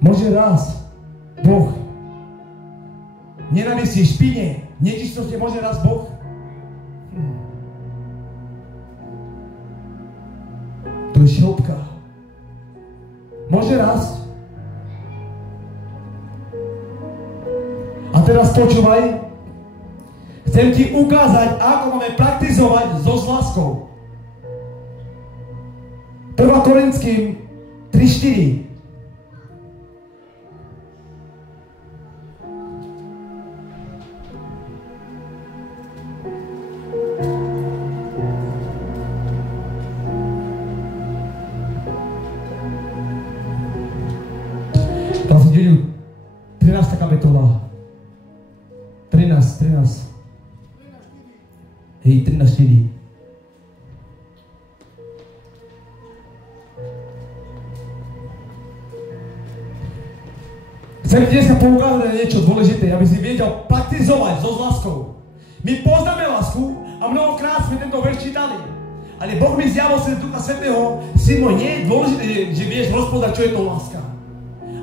Môže rásť Boh. Nenávistí, špine, nečistosti môže rásť Boh. To je šľopka. Môže rásť. A teraz počúvaj. Chcem ti ukázať, ako máme praktizovať so láskou. 1. Korinským 3:4. Teraz idú 13. kapitola. 13. Hej, 13:4. Chcem ti dneska poukázať na niečo dôležité, aby si vedel praktizovať so láskou. My poznáme lásku a mnohokrát sme tento verš čítali. Ale Boh mi zjavil cez Ducha Svätého, syno, nie je dôležité, že vieš rozpoznať, čo je to láska.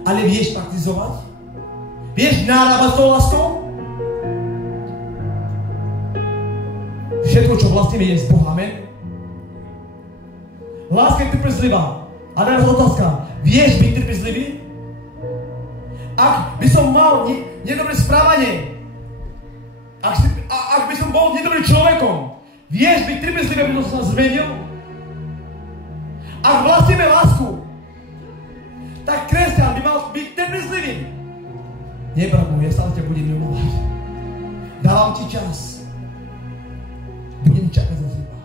Ale vieš praktizovať? Vieš narábať s tou láskou? Všetko, čo vlastníme, je z Boha. Amen? Láska je trpezlivá. A teraz otázka. Vieš byť trpezlivý? Ak by som mal nedobré správanie, ak by som bol nedobrým človekom, vieš byť trpezlivý, aby som sa zmenil? Ak vlastníme lásku, tak kresťan by mal byť trpezlivý. Nie, brat môj, ja stále ťa budem milovať. Dávam ti čas. Budem čakať za teba.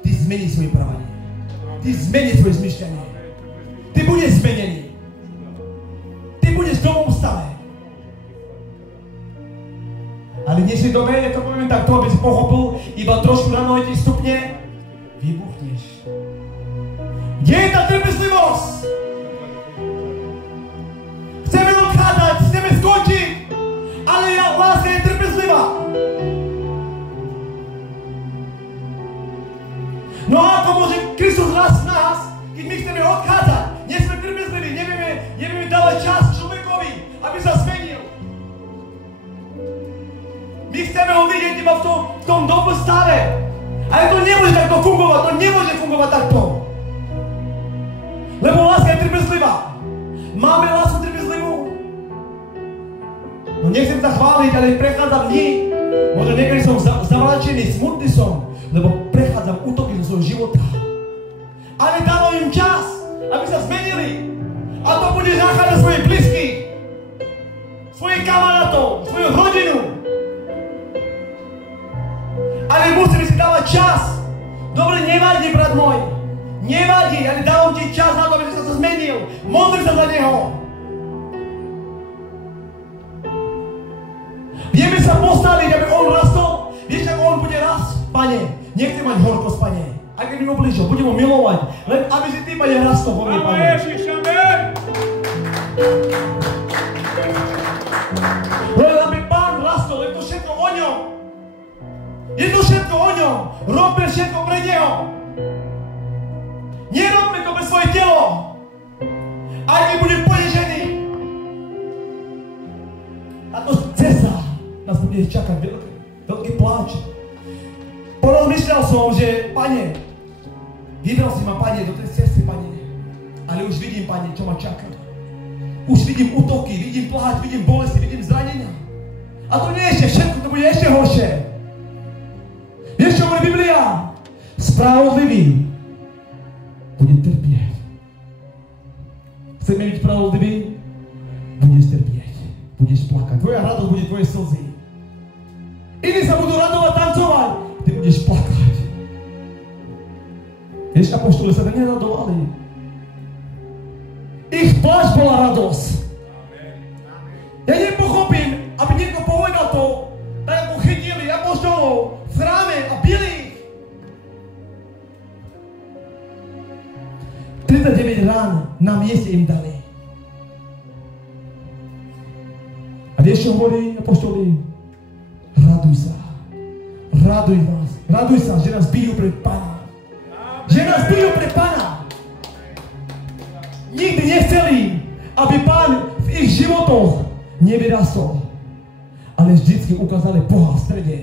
Ty zmení svoje právanie. Ty zmení svoje zmyšľanie. Ty budeš zmenený. Ty budeš v novom stave. Ale nie si dobre, ja to poviem takto, aby si pochopil, iba trošku na nohy ti stupne, vybuchneš. Kde je tá trpezlivosť? Chceme odchádzať, chceme skončiť, ale láska je trpezlivá. No a ako môže Kristus rásť v nás, keď my chceme odchádzať? Nie sme trpezliví, nevieme dávať čas človekovi, aby sa zmenil. My chceme ho vidieť iba v tom dobrom stave. Ale to nemôže takto fungovať, to nemôže fungovať takto. Lebo láska je trpezlivá. Máme lásku trpezlivú? No nechcem sa chváliť, ale prechádzam dní. Možno niekedy som zamračený, smutný som, lebo prechádzam útoky zo svojho života. Ale dávam im čas, aby sa zmenili. A to budeš nachádzať svojich blízkych, svojich kamarátov, svoju rodinu. Ale musíme si dávať čas. Dobre, nevadí, brat môj. Nevadí, ale dávam ti čas na to, aby si sa zmenil. Modli sa za neho. Vieme sa postaviť, aby on rastol. Vieš, ako on bude rásť? Pane, nechcem mať horkosť, Pane. Aj keď mi oblížil, budem ho milovať. Len aby si ty, Pane, rastol vo mne, Pane. Len aby Pán rastol, je to všetko o ňom. Je to všetko o ňom. Robme všetko pre neho. Nerobme to pre svoje telo. Aj keď budem ponežený. bude čakať veľký pláč. Porozmýšľal som, že Pane, vybral si ma, Pane, do tej cesty, Pane, ale už vidím, Pane, čo ma čaká. Už vidím útoky, vidím pláč, vidím bolesti, vidím zranenia. A to nie je ešte všetko, to bude ešte horšie. Vieš, čo hovorí Biblia? Spravodlivý bude trpieť. Chceme byť spravodlivý? Budeš trpieť, budeš plakať. Tvoja radosť bude tvoje slzy. Iní sa budú radovať, tancovať. Ty budeš plakať. Vieš, apoštoli sa neradovali. Ich pláč bola radosť. Ja nepochopím, aby niekto povedal to, tak ako chytili apoštolov v chráme a bili ich. 39 rán na mieste im dali. A vieš, čo hovorí apoštoli? Raduj sa. Raduj sa, že nás bijú pred Pána. Že nás bijú pred Pána. Nikdy nechceli, aby Pán v ich životoch nevyrastol. Ale vždycky ukázali Boha v strede.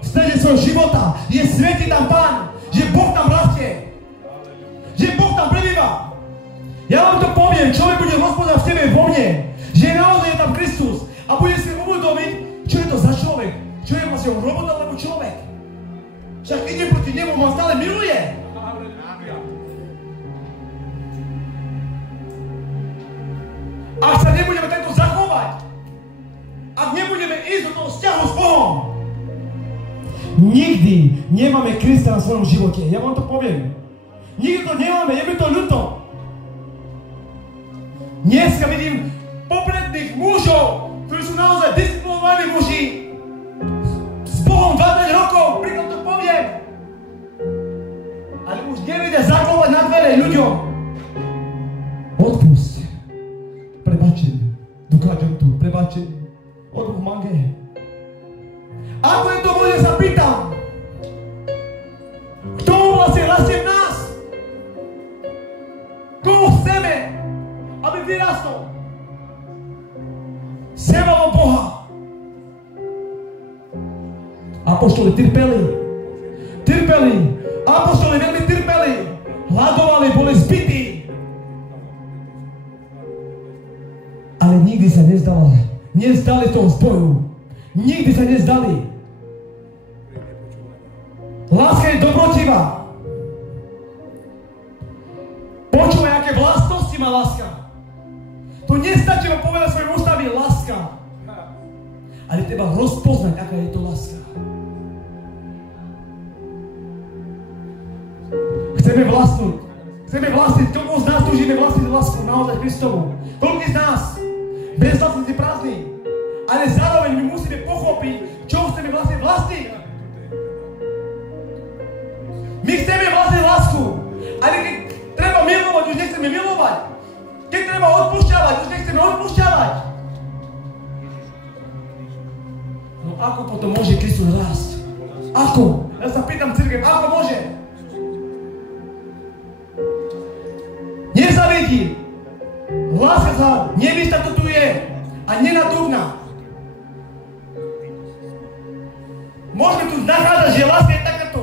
V strede svojho života je svätý tam Pán, že Boh tam rastie. Že Boh tam prebýva. Ja vám to poviem, človek bude hospodár v tebe, vo mne. Že naozaj je tam Kristus. A bude si uvedomiť, čo je to za človek. Čo je vlastne robot alebo človek. Však ide proti nemu, on stále miluje. Ak sa nebudeme takto zachovať, ak nebudeme ísť do toho vzťahu s Bohom, nikdy nemáme Krista na svojom živote. Ja vám to poviem. Nikdy to nemáme, je mi to ľúto. Dneska vidím popredných mužov, ktorí sú naozaj disciplinovaní muži. S Bohom 20 rokov, príklad to poviem. Ale už nevedia zaklovať na dvere ľuďom. Odpusť. Prebačím. Dokážem tu. Prebačím. Odpusť mange. Ako je to bude, sa pýtam. Kto vlastne rastie v nás? Koho chceme, aby vyrastol? Sebou Boha. Apoštoli trpeli. Apoštoli veľmi trpeli. Hladovali, boli zbytí. Ale nikdy sa nezdali toho zboju. Nikdy sa nezdali. Láska je dobrotivá. Počúvaj, aké vlastnosti má láska. To nestačí vám povedať svojim ústavy láska. Ale treba rozpoznať, aká je to láska. Chceme vlastniť, koľko z nás túžime vlastniť lásku naozaj Kristovu. Koľko z nás bez vlastnosti prázdny. Ale zároveň my musíme pochopiť, čo chceme vlastniť. My chceme vlastniť lásku, ale keď treba milovať, už nechceme milovať. Keď treba odpúšťavať, už nechceme odpúšťavať. No ako potom môže Kristus rásť? Ako? Ja sa pýtam cirkev, ako môže? Nezavedí. Láska sa nevystatutuje a nenadúvna. Môžeme tu nachádzať, že láska je takáto.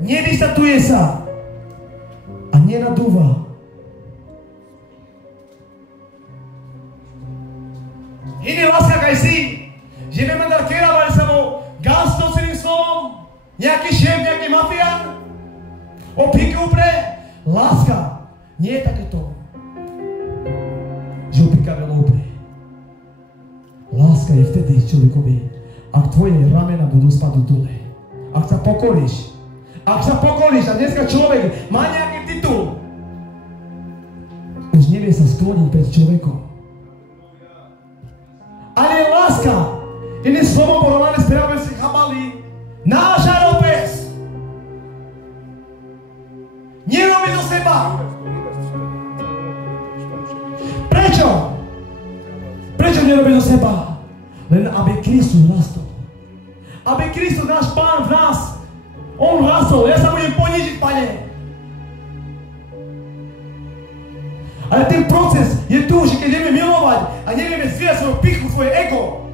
Nevystatuje sa a nenadúva. Iný láska kaj si, že vieme dať kieravať sa vo gánstoceným slovom, nejaký šéf, nejaký mafián, opíky upre. Láska nie je takéto, že opíka veľa upre. Láska je vtedy človekovi, ak tvoje ramena budú spadnúť dole. Ak sa pokoríš a dneska človek má nejaký titul, už nevie sa skloniť pred človekom. Ale je láska. Iným slovom porovnané s právem si chabali náš žaropes. Nerobí do seba. Prečo? Prečo nerobí do seba? Len aby Kristus rastol. Aby Kristus, náš Pán v nás, On rastol. Ja sa budem ponížiť, Pane. Ale ten proces je tu, že keď nevieme milovať a nevieme zviať svoju pichu, svoje ego,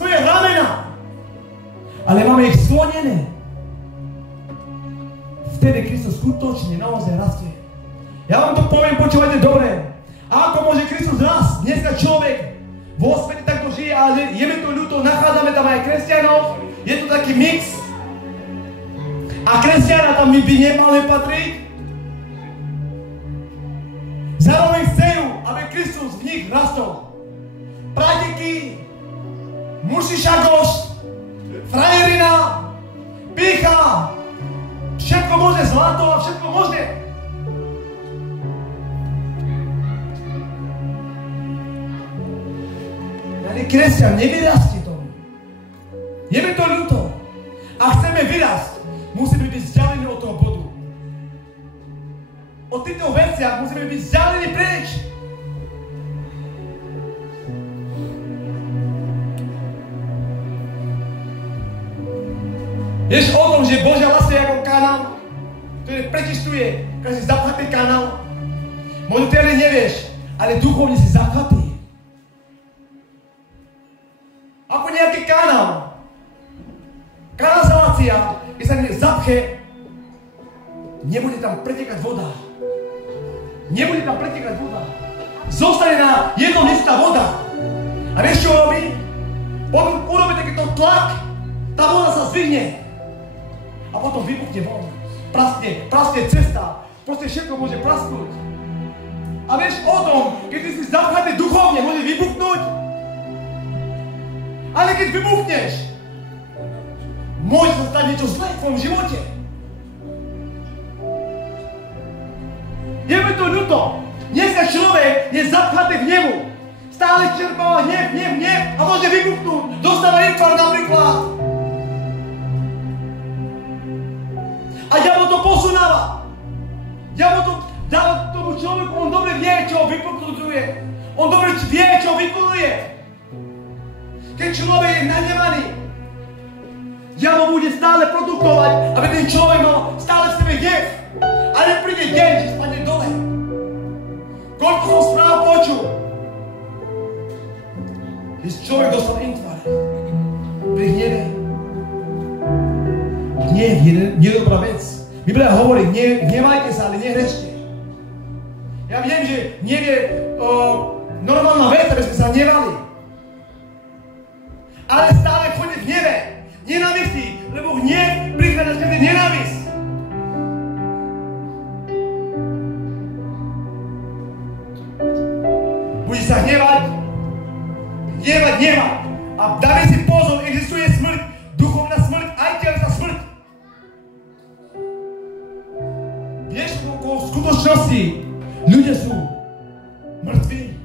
svoje ramena, ale máme ich sklonené. Vtedy Kristus skutočne naozaj rastie. Ja vám to poviem, počúvajte dobre. Ako môže Kristus rásť? Dneska človek vo svete takto žije, ale je mi to ľúto, nachádzame tam aj kresťanov, je to taký mix. A kresťania tam by nemali patriť. Zároveň chcú, aby Kristus v nich rastol. Prátiky, mušišagosť, frajerina, pícha, všetko možné, zlato a všetko možné. Ale kresťan nevyrastie tomu. Je mi to ľúto. A chceme vyrásť, musíme byť vzdialení od toho bodu. O týchto veciach musíme byť vzdialení preč. Vieš o tom, že Božia láska je ako kanál, ktorý prečistuje každý zapchatý kanál. Možno ty ale nevieš, ale duchovne si zapchatý. Ako nejaký kanál. Kanalizácia, keď sa zapche, nebude tam pretekať voda. Nebude tam pretekať voda. Zostane na jednom mieste tá voda. A vieš čo robí? Potom urobí takýto tlak, tá voda sa zvihne. A potom vybuchne von. Praskne cesta. Proste všetko môže prasknúť. A vieš o tom, keď ty si zapchatý duchovne, môže vybuchnúť. Ale keď vybuchneš, môže sa stať niečo zlé v tvojom živote. Je mi to ľúto. Dneska človek je zapchatý v hnevu. Stále čerpáva hnev a môže vybuchnúť. Dostáva infarkt napríklad. A diabol to posunáva. Diabol to dáva tomu človeku, on dobre vie, čo vypukľuje. On dobre vie, čo vypukľuje. Keď človek je nahnevaný, diabol bude stále produkovať, aby ten človek mal stále v sebe hnev. Ale príde deň, že spadne dole. Koľko som správ počul, že človek dostal infarkt pri hneve. Hnev je nedobrá vec. Biblia hovorí, hnevajte sa, ale nehrečte. Ja viem, že hnev je normálna vec, aby sme sa hnevali. Ale stále chodí v hneve, nenávisti, lebo hnev prichádza skrze nenávisť. Bude sa hnevať. A dáme si pozor, existuje smrť, duchovná smrť, aj telesná smrť. Vieš, v skutočnosti ľudia sú mŕtvi.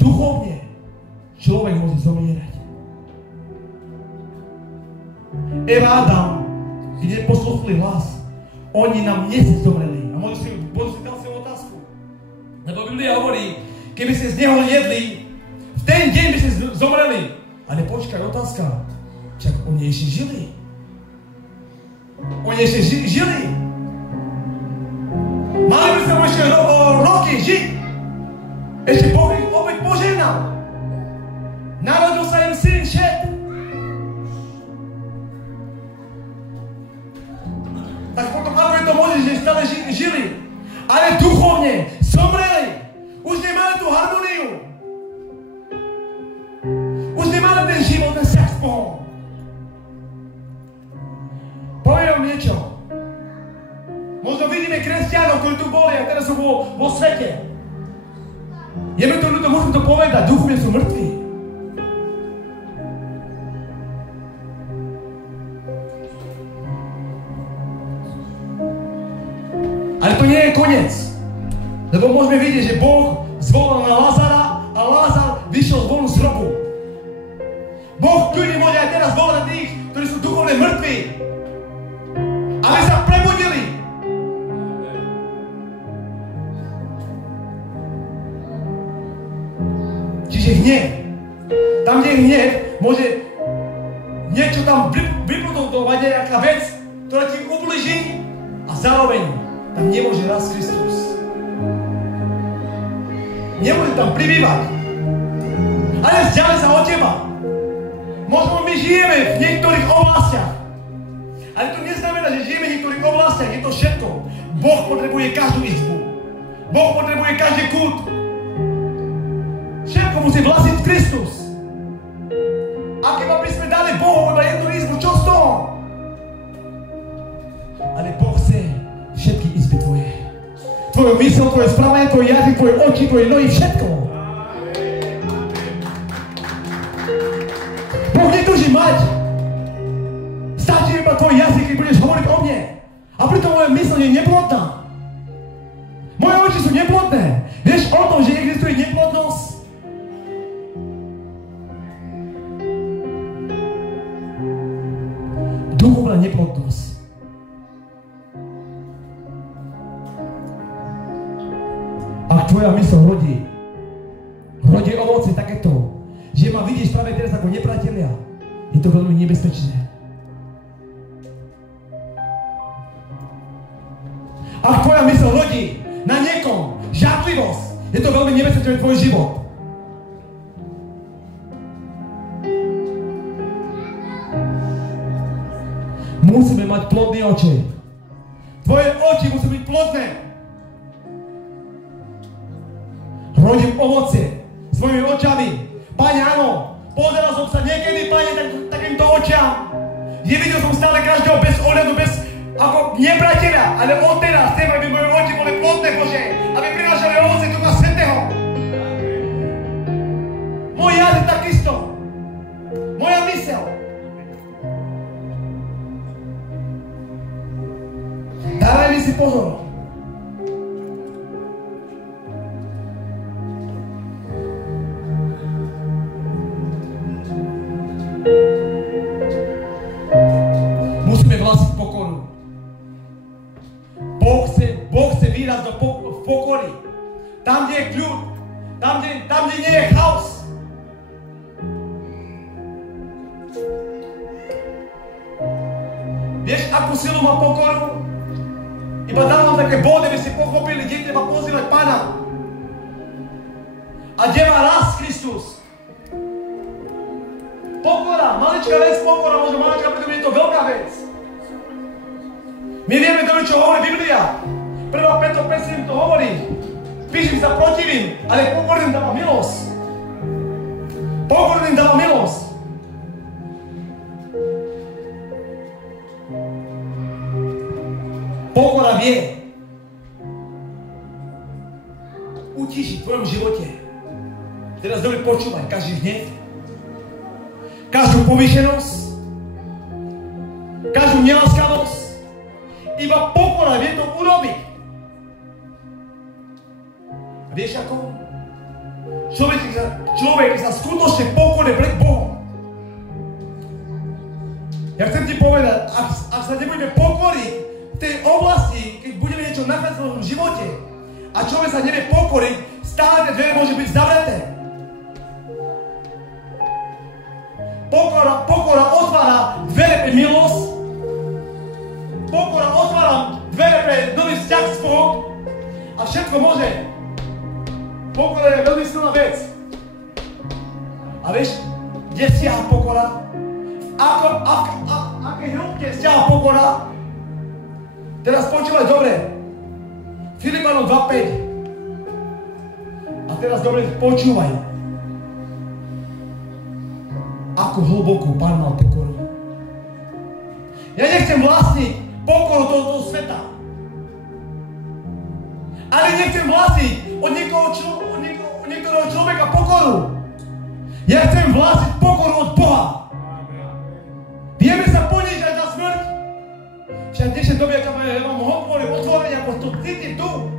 Duchovne človek môže zomierať. Eva a Adam, keď posluchli hlas, oni na mieste zomreli. A možno si dal si otázku. Lebo Biblia hovorí, keby ste z neho jedli, v ten deň by ste zomreli. Ale počkaj, otázka. Však oni ešte žili. Mali by sme ešte roky žiť. Ešte Boh ich opäť požehnal. Narodil sa im syn Šet. Tak potom ako je to možné, že stále žili? Ale duchovne zomreli. Už nemali tú harmóniu. Už nemali ten život, ten vzťah s Bohom. Poviem vám niečo. Možno vidíme kresťanov, ktorí tu boli a teraz sú vo svete. Je mi to ľúto, môžem to povedať, duchovne sú mŕtvi. Ale to nie je koniec. Lebo môžeme vidieť, že Boh zvolal na Lázara a Lázar vyšiel von z hrobu. Boh kľudne môže aj teraz volať na tých, ktorí sú duchovne mŕtvi, aby sa prebudili. Čiže hnev. Tam, kde je hnev, môže niečo tam vyproduktovať nejaká vec, ktorá ti ubliží a zároveň tam nemôže rásť Kristus. Nemôže tam pribývať. Ale vzdiali sa od teba. Možno my žijeme v niektorých oblastiach. Ale to neznamená, že žijeme v niektorých oblastiach. Je to všetko. Boh potrebuje každú izbu. Boh potrebuje každý kút. Všetko musí vlastiť Kristus. A keby by sme dali Bohu iba jednu izbu, čo z toho? Ale Boh chce všetky izby tvoje. Tvoju mysl, tvoje správanie, tvoje jazyk, tvoje oči, tvoje nohy, všetko. Boh netúži mať. Stačí iba tvoj jazyk, keď budeš hovoriť o mne. A preto moja mysl je neplodná. Moje oči sú neplodné. Vieš o tom, že existuje neplodnosť? Duchovná neplodnosť. Ak tvoja mysl rodí ovoce takéto, že ma vidíš práve teraz ako nepriatelia, je to veľmi nebezpečné. Ak tvoja mysl rodí na niekom žartlivosť, je to veľmi nebezpečné tvoj život. Musíme mať plodné oči. Tvoje oči musí byť plodné. Rodím ovocie svojimi očami. Pane, áno, pozeral som sa niekedy, Pane, takýmto očiam. Nevidel som stále každého bez ohľadu, bez ako nepriateľa, ale odteraz chcem, aby moje oči boli plodné, Bože, aby prinášali ovocie Ducha Svätého. Môj jazyk takisto. Moja myseľ. Dávajme si pozor. Musíme vlastiť pokoru. Boh chce výraz do pokory. Tam, kde je kľud, tam, kde nie je chaos. Vieš, akú silu má pokoru? Iba dávam také body, aby ste pochopili, kde treba pozývať Pána. A kde má rast Kristus. Pokora, maličká vec, pokora, možno maličká, preto je to veľká vec. My vieme dobre, čo hovorí Biblia. 1. Petrov 5:7 to hovorí. Píšem sa protivím, ale pokorným dáva milosť. Pokorným dáva milosť. Pokora vie utíšiť v tvojom živote. Teraz dobre počúvaj, každý hnev, každú povýšenosť, každú neláskavosť, iba pokora vie to urobiť. A vieš ako? Človek sa skutočne pokorne pred Bohom. Ja chcem ti povedať, ak sa nebudeme pokoriť v tej oblasti, keď budeme niečo nachádzať v svojom živote a človek sa nevie pokoriť, stále tie dvere môže byť zavreté. Pokora otvára dvere pre milosť. Pokora otvára dvere pre nový vzťah s Bohom. A všetko môže. Pokora je veľmi silná vec. A vieš, kde stiaha pokora? Aké hĺbke stiaha pokora? Teraz počúvaj dobre. Filipanom 2:5. A teraz dobre počúvaj. Ako hlboko Pán mal pokoru. Ja nechcem vlastniť pokoru tohoto sveta. Ale nechcem vlastniť od niektorého človeka pokoru. Ja chcem vlastniť pokoru od Boha. Vieme sa ponížiť až na smrť. Však dnešné doby, ak vám hovorím otvorene, ako to cítim tu.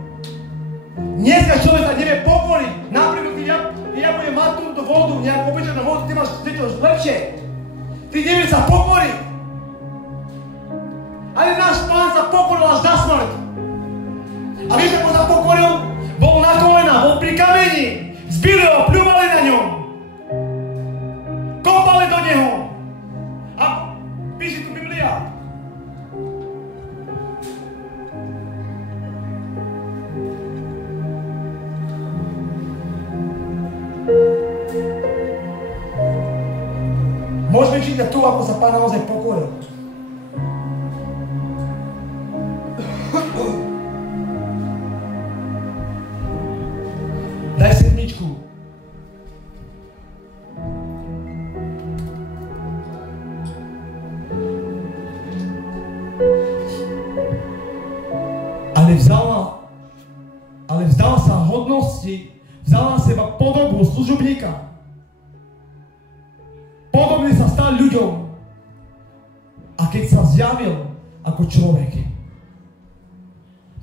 Dneska človek sa nevie pokoriť. Napríklad, keď ja budem mať túto vodu, nejakú obyčajnú vodu, ty máš cítiť lepšie. Ty nevieš sa pokoriť. Ale náš Pán sa pokoril až na smrť. A vieš, ako sa pokoril? Bol na kolena, bol pri kameni. Zbili ho, pľúvali na ňom. Kopali do neho. A píše tu Biblia. Môžeme čítať tu, ako sa Pán naozaj pokoril. Daj sedmičku. Ale vzdal sa hodnosti, vzal na seba podobu služobníka. Podobný sa stal ľuďom. A keď sa zjavil ako človek.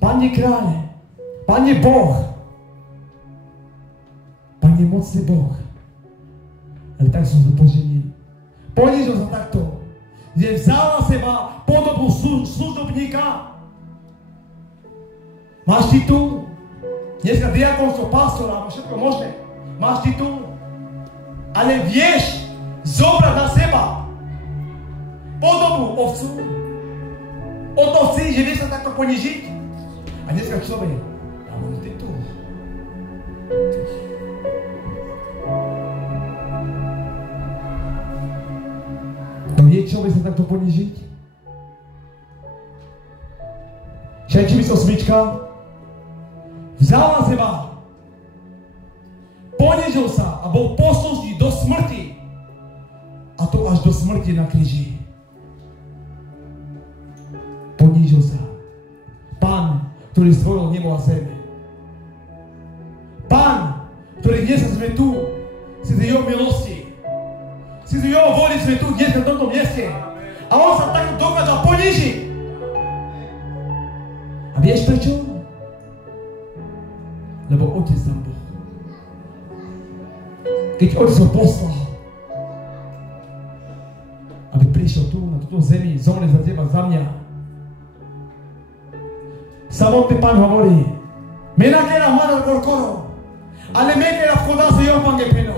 Pane kráľe, Pane Boh, Pane mocný Boh. Ale tak som sa poženil. Ponížil sa takto. Kde vzal na seba podobu služobníka. Máš titul? Dneska diakonstvo, pastora, všetko možné. Máš titul? Ale vieš zobrať na seba podobu ovcu? Od ovci, že vieš sa takto ponížiť? A dneska človek, ja mám titul. To vie človek sa takto ponížiť? Všetci by som smyčka? Vzal na seba, ponížil sa a bol poslušný do smrti. A to až do smrti na kríži. Ponížil sa. Pán, ktorý stvoril nebo a zem. Pán, ktorý dnes sme tu, si z jeho milosti. Si z jeho vôli sme tu dnes na tomto mieste. A on sa tak dokázal ponížiť. A vieš prečo? Lebo Otec tam bol. Keď Otec ho poslal, aby prišiel tu, na túto zemi, zomrieť za teba, za mňa. Samotný Pán hovorí, mena che era mano col coro, ale me che era vchoda sa jeho Pán Gepeno.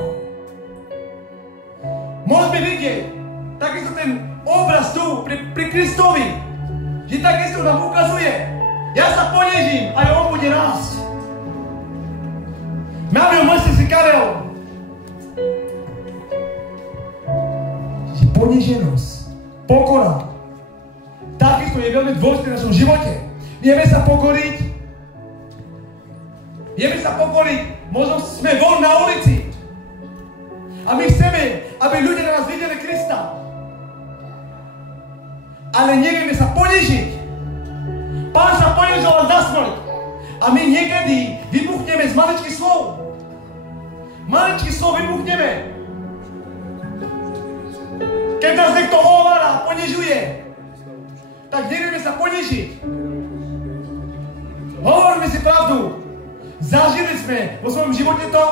Môžeme vidieť, takisto ten obraz tu, pri Kristovi, že takisto nám ukazuje, ja sa ponížim, ale on bude rásť. Máme mysli si Karel. Že poníženosť, pokora, takisto je veľmi dôležité v našom živote. Vieme sa pokoriť. Vieme sa pokoriť. Možno sme von na ulici. A my chceme, aby ľudia na nás videli Krista. Ale nevieme sa ponížiť. Pán sa ponížil len za smrť. A my niekedy vybuchneme z maličkých slov. Maličkých slov vybuchneme. Keď nás niekto ohovára a ponižuje, tak nevieme sa ponížiť. Hovoríme si pravdu. Zažili sme vo svojom živote to,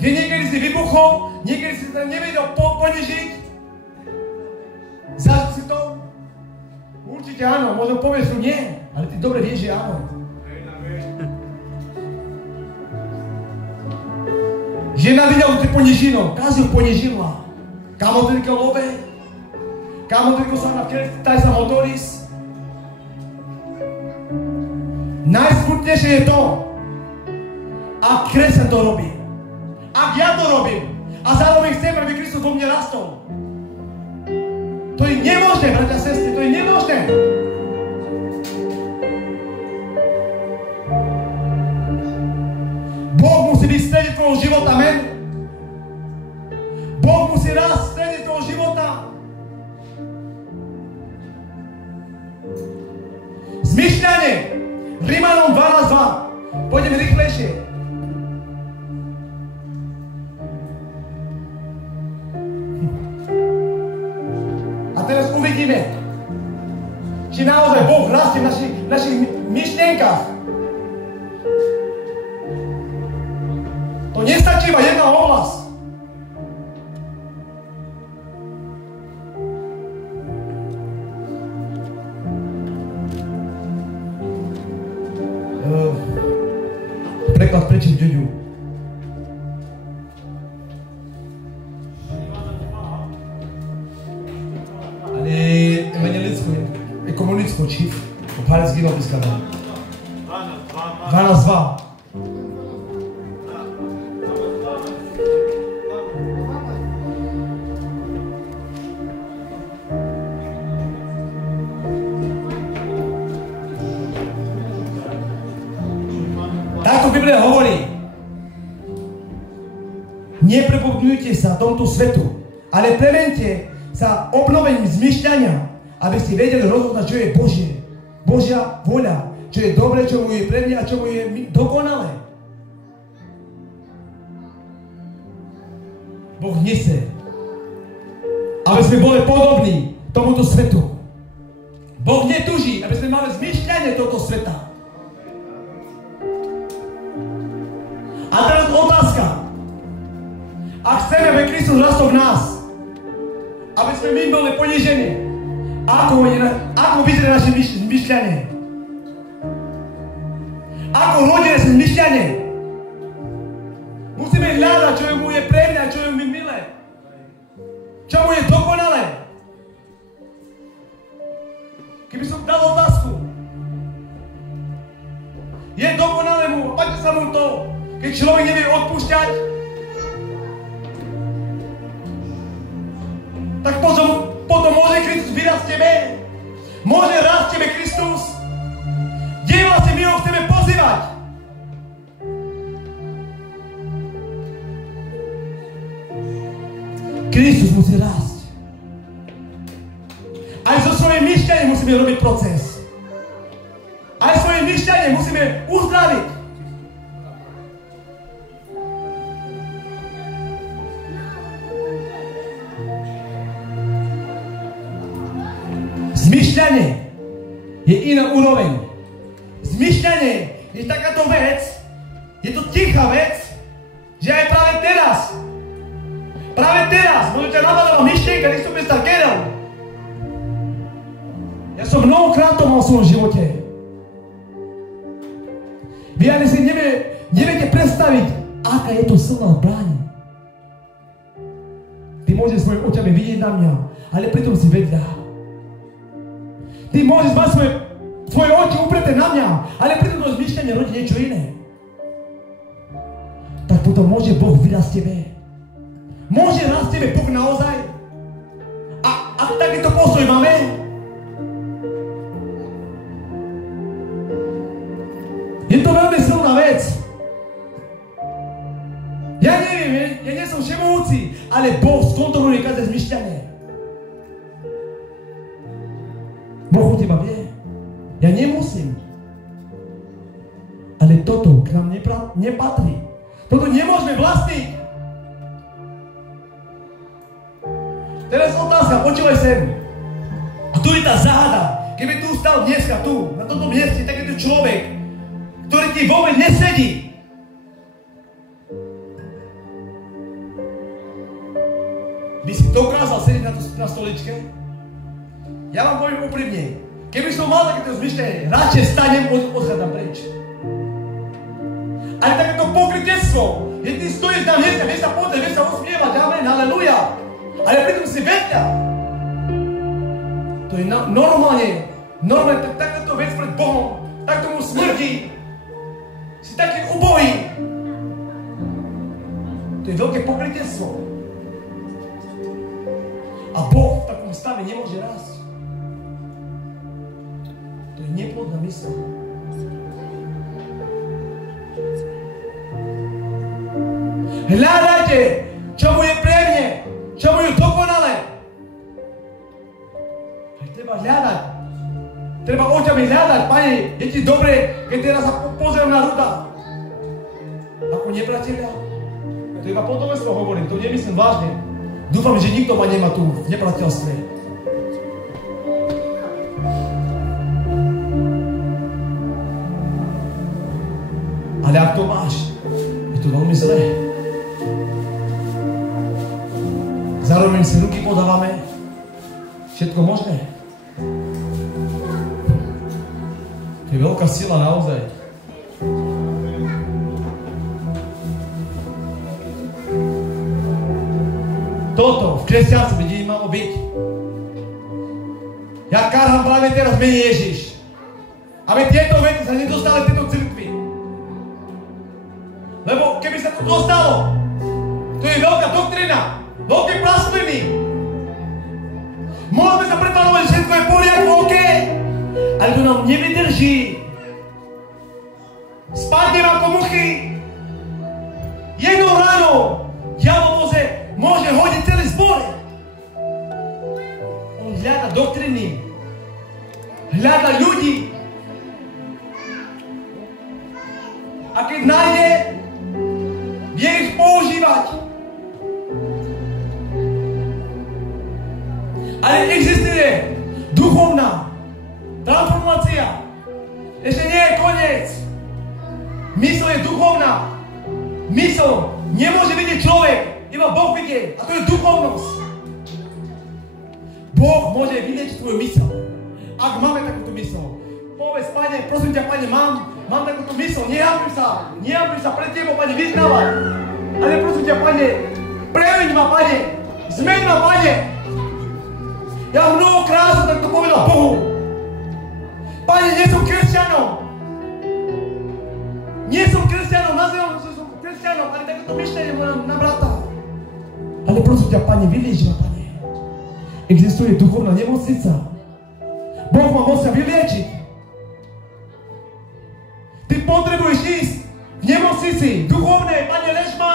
že niekedy si vybuchol, niekedy si sa nevedel ponížiť. Zažil si to? Určite áno, možno povieš, že nie, ale ty dobre vieš, že áno. Žena videla tú ponižinu, každý ju ponižila. Kamotriko love, kamotriko sa na taj sa motoris. Najsmutnejšie je to, ak kresťan to robí. Ak ja to robím a zároveň chcem, aby Kristus vo mne rastol. To je nemožné, bratia a sestry, to je nemožné. Boh musí byť v strede tvojho života, amen? Boh musí rásť v strede tvojho života. Zmyšľanie. Rímanom 12:2. Pôjdeme rýchlejšie. A teraz uvidíme, či naozaj Boh rastie v našich myšlienkach. To nestačí iba jedna oblasť. Preklad prečím Ďuďu. Ale evangelicko, komunicko čiv, po palecký napískané. 12:2. Takto Biblia hovorí. Neprepodňujte sa tomto svetu, ale premente sa obnovením zmýšľania, aby ste vedeli rozhodnať, čo je Božia voľa, čo je dobre, čo mu je pre mňa a čo mu je dokonalé. Boh nechce, aby sme boli podobní tomuto svetu. Boh netúži, aby sme mali zmýšľanie tohto sveta. A teraz otázka. Ak chceme, aby Kristus rastol v nás, aby sme my boli ponížení, ako vyzerá naše zmýšľanie? Ako rodí naše zmýšľanie? Musíme hľadať, čo mu je pre mňa, čo je mi milé. Čo mu je dokonalé. Keby som dal otázku, je dokonalé mu, páči sa mu to, keď človek nevie odpúšťať, tak potom môže Kristus vyrásť v tebe. Môže rásť v tebe Kristus. Kde vlastne my ho chceme pozývať? Kristus musí rásť. Aj so svojím myšľaním musíme robiť proces. Aj svoje myšľanie musíme uzdraviť. Zmýšľanie je iná úroveň. Zmýšľanie je takáto vec, je to tichá vec, že aj práve teraz, možno ťa napadala myšlienka, keď som prestal kedel. Ja som mnohokrát to mal v svojom živote. Vy ani si neviete predstaviť, aká je to silná zbraň. Ty môžeš svojim očami vidieť na mňa, ale pritom si vedľa. Ty môžeš mať svoje oči upreté na mňa, ale pritom to zmýšľanie rodí niečo iné. Tak potom môže Boh vyrásť tebe. Môže rásť tebe Boh naozaj? A ak takýto postoj máme? Je to veľmi silná vec. Ja neviem, ja nie som všemohúci, ale Boh skontroluje každé zmýšľanie. Boh o teba vie. Ja nemusím. Ale toto k nám nepatrí. Toto nemôžeme vlastniť. Teraz otázka, počúvaj sem. Tu je tá záhada. Keby tu stal dneska, tu, na tomto mieste, takýto človek, ktorý ti vôbec nesedí. By si dokázal sedieť na stoličke? Ja vám poviem úprimne, keby som mal takéto zmyšľanie, radšej stanem, odchádzam preč. Ale takéto pokrytectvo, že ty stojíš na mieste, vieš sa pozrieť, vieš sa usmievať, amen, halleluja. Ale pritom si vedľa. To je normálne, takáto vec pred Bohom, tak tomu smrdí. Si taký ubohý. To je veľké pokrytectvo. A Boh v takom stave nemôže rásť. To je neplodná mysl. Hľadajte, čo mu je pre mne, čo mu je dokonalé. Treba hľadať. Treba očami hľadať. Pane, je ti dobre, keď teraz sa pozriem na Ruda. Ako nepriateľa. To iba potomstvo hovorím, to nemyslím vážne. Dúfam, že nikto ma nemá tu v nepriateľstve. Ale ak to máš, je to veľmi zlé. Zároveň si ruky podávame. Všetko možné. To je veľká sila naozaj. Toto v kresťanstve by malo byť. Ja karhám práve teraz mene Ježiš. Aby tieto veci sa nedostali v tejto cirkvi. Lebo keby sa to dostalo, to je veľká doktrina, veľké praskliny. Môžeme sa pretvarovať, že všetko je v poriadku, OK, ale to nám nevydrží. Spadne vám ako muchy. Jednou ránou diabol môže hodiť celý zbor. On hľada doktriny, hľada ľudí. A keď nájde, vie ich používať. Ale existuje duchovná transformácia. Ešte nie je koniec. Mysl je duchovná. Mysl nemôže vidieť človek, iba Boh vidie. A to je duchovnosť. Boh môže vidieť tvoju mysl. Ak máme takúto mysl. Povedz, Pane, prosím ťa, Pane, mám takúto mysl. Nehábim sa pred Tebou, Pane, vyznávať. Ale prosím ťa, Pane, premeň ma, Pane. Zmeň ma, Pane. Ja mnohokrát som takto povedal Bohu. Pane, nie som kresťanom. Nazývam, že som kresťanom, ale takéto myšlenie mám na brata. Ale prosím ťa, Pane, vylieč ma, Pane. Existuje duchovná nemocnica. Boh má moc ťa vyliečiť. Ty potrebuješ ísť v nemocnici duchovnej, Pane, lež ma.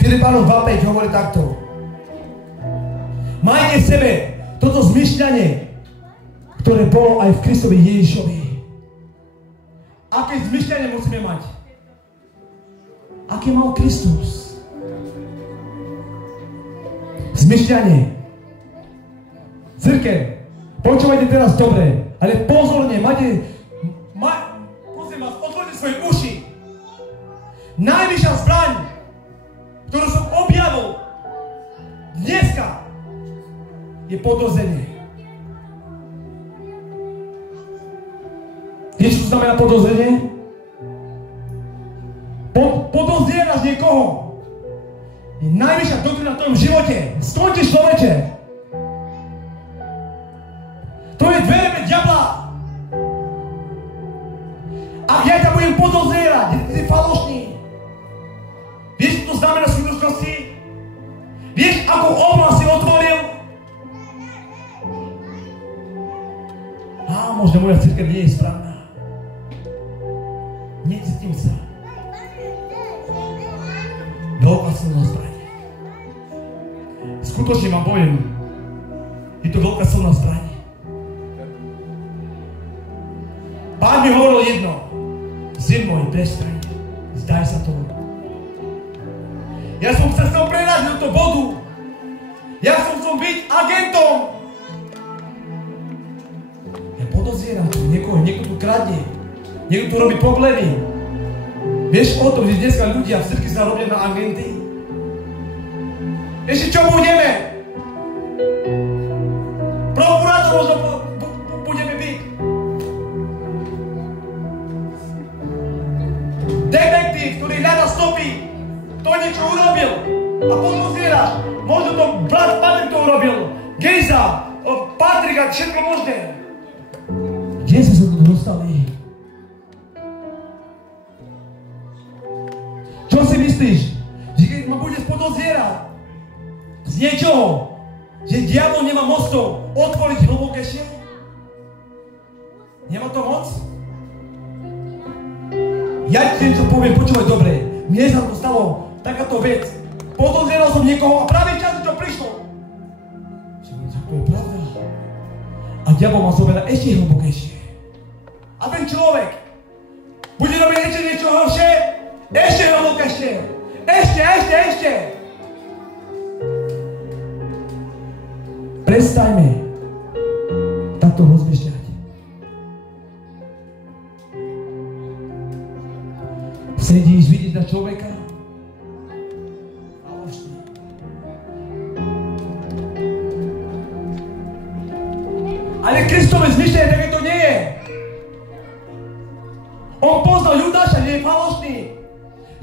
Filipánom 2.5 hovorí takto. Majte v sebe toto zmyšľanie, ktoré bolo aj v Kristovi Ježišovi. Aké zmyšľanie musíme mať? Aké mal Kristus? Zmyšľanie. Cirkev, počúvajte teraz dobre, ale pozorne, prosím vás, otvorte svoje uši. Najvyššia zbraň, ktorú som objavil dneska, je podozrenie. Vieš, čo znamená podozrenie? Podozrieraš niekoho. Je najvyššia doktrina v tvojom živote. Skončíš, človeče. To je dvere pre diabla. Ak ja ťa budem podozrierať, ty si falošný. Vieš, čo to znamená v skutočnosti? Vieš, akú oblasť si otvoril? Možno moja cirkev nie je správna. Necítim sa. Veľká silná zbraň. Skutočne vám poviem, je to veľká silná zbraň. Pán mi hovoril jedno. Syn môj, prestaň. Zdaj sa toho. Ja som sa chcel prerať do toho bodu. Ja som chcel byť agentom. Ja podozrieram, že niekto tu kradne. Niekto tu robí problémy. Vieš o tom, že dneska ľudia v cirkvi sa robia na agenty? Ešte čo budeme? Prokurátor možno budeme byť. Detektív, ktorý hľadá stopy. To niečo urobil. A podozrieraš. Možno to brat Patrik to urobil. Gejza, Patrik a všetko možné. Kde sa tu dostali? Čo si myslíš? Že keď ma budeš podozrierať z niečoho, že diabol nemá moc to otvoriť hlbokejšie? Nemá to moc? Ja ti niečo poviem, počúvaj dobre. Mne sa to stalo takáto vec. Podozrieral som niekoho a práve času čo prišlo. Že to je pravda. A diabol ma zoberá ešte hlbokejšie. A ten človek bude robiť ešte niečo horšie, ešte hlbokejšie. Ešte. Prestajme takto rozmýšľať. Sedíš, vidíš na človeka? Falošný. Ale Kristové zmyšľanie také to nie je. On poznal Judáša, nie je falošný.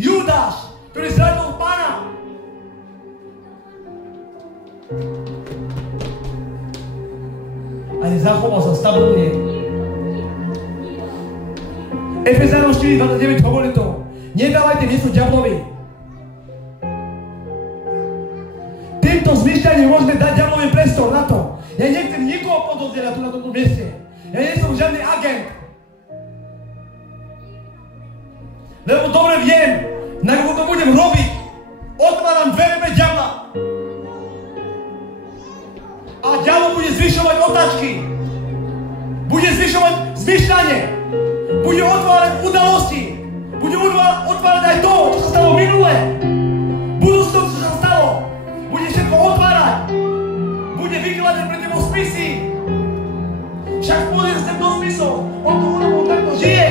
Judáš, ktorý zradil Pána. Ale zachoval sa stabilne. Efezánom 4:29 hovorí to. Nedávajte miesto diablovi. Tým takýmto zmýšľaním môžeme dať diablovi priestor na to. Ja nechcem nikoho podozrieť tu na tomto mieste. Ja nie som žiadny agent. Lebo dobre viem, na ako to budem robiť, otváram dvere pre diabla. A diabol bude zvyšovať otáčky. Bude zvyšovať zmýšľanie. Bude otvárať udalosti. Bude otvárať aj to, čo sa stalo minule. Budúcnosť, čo sa stalo. Bude všetko otvárať. Bude vykladať pre tebou spisy. Však pozrieš sem do spisov. On takto žije.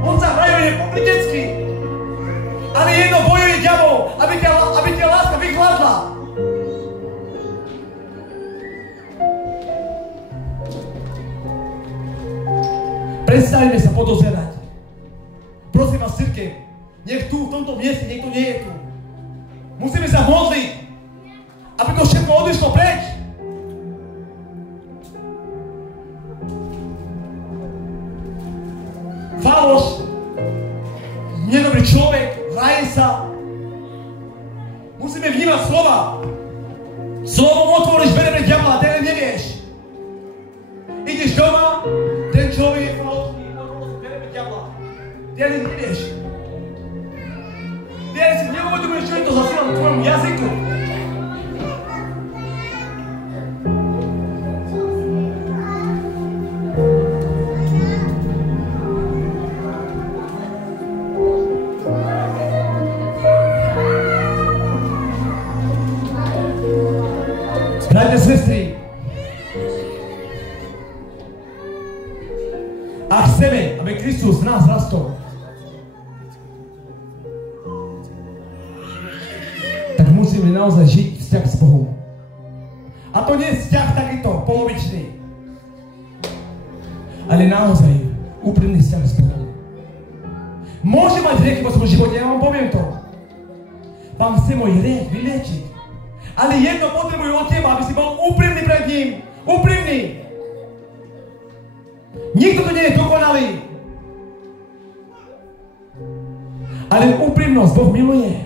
On sa hrajuje pokrytecky. Ale jedno bojuje diabol, aby ťa láska vychladla. Prestaňme sa podozerať. Prosím vás, cirkev, nech tu, v tomto mieste, niekto nie je tu. Musíme sa modliť, aby to všetko odišlo preč. Faloš, nedobrý človek, hraje sa. Musíme vnímať slova. Slovom otvoríš dvere pre diabla, ten nevieš. Ideš doma, ten človek je falošný, otvoríš dvere pre diabla. Ty ani nevieš. Ty ani si neuvedomuješ, čo je to za sila v tvojom jazyku. Bratia, sestry, ak chceme, aby Kristus v nás rastol, tak musíme naozaj žiť vzťah s Bohom. A to nie je vzťah takýto polovičný, ale naozaj úprimný vzťah s Bohom. Môže mať hriechy vo svojom živote, ja vám poviem to. Vám chce môj hriech vylečiť. Ale jedno potrebujú od teba, aby si bol úprimný pred ním. Úprimný. Nikto tu nie je dokonalý. Ale úprimnosť Boh miluje.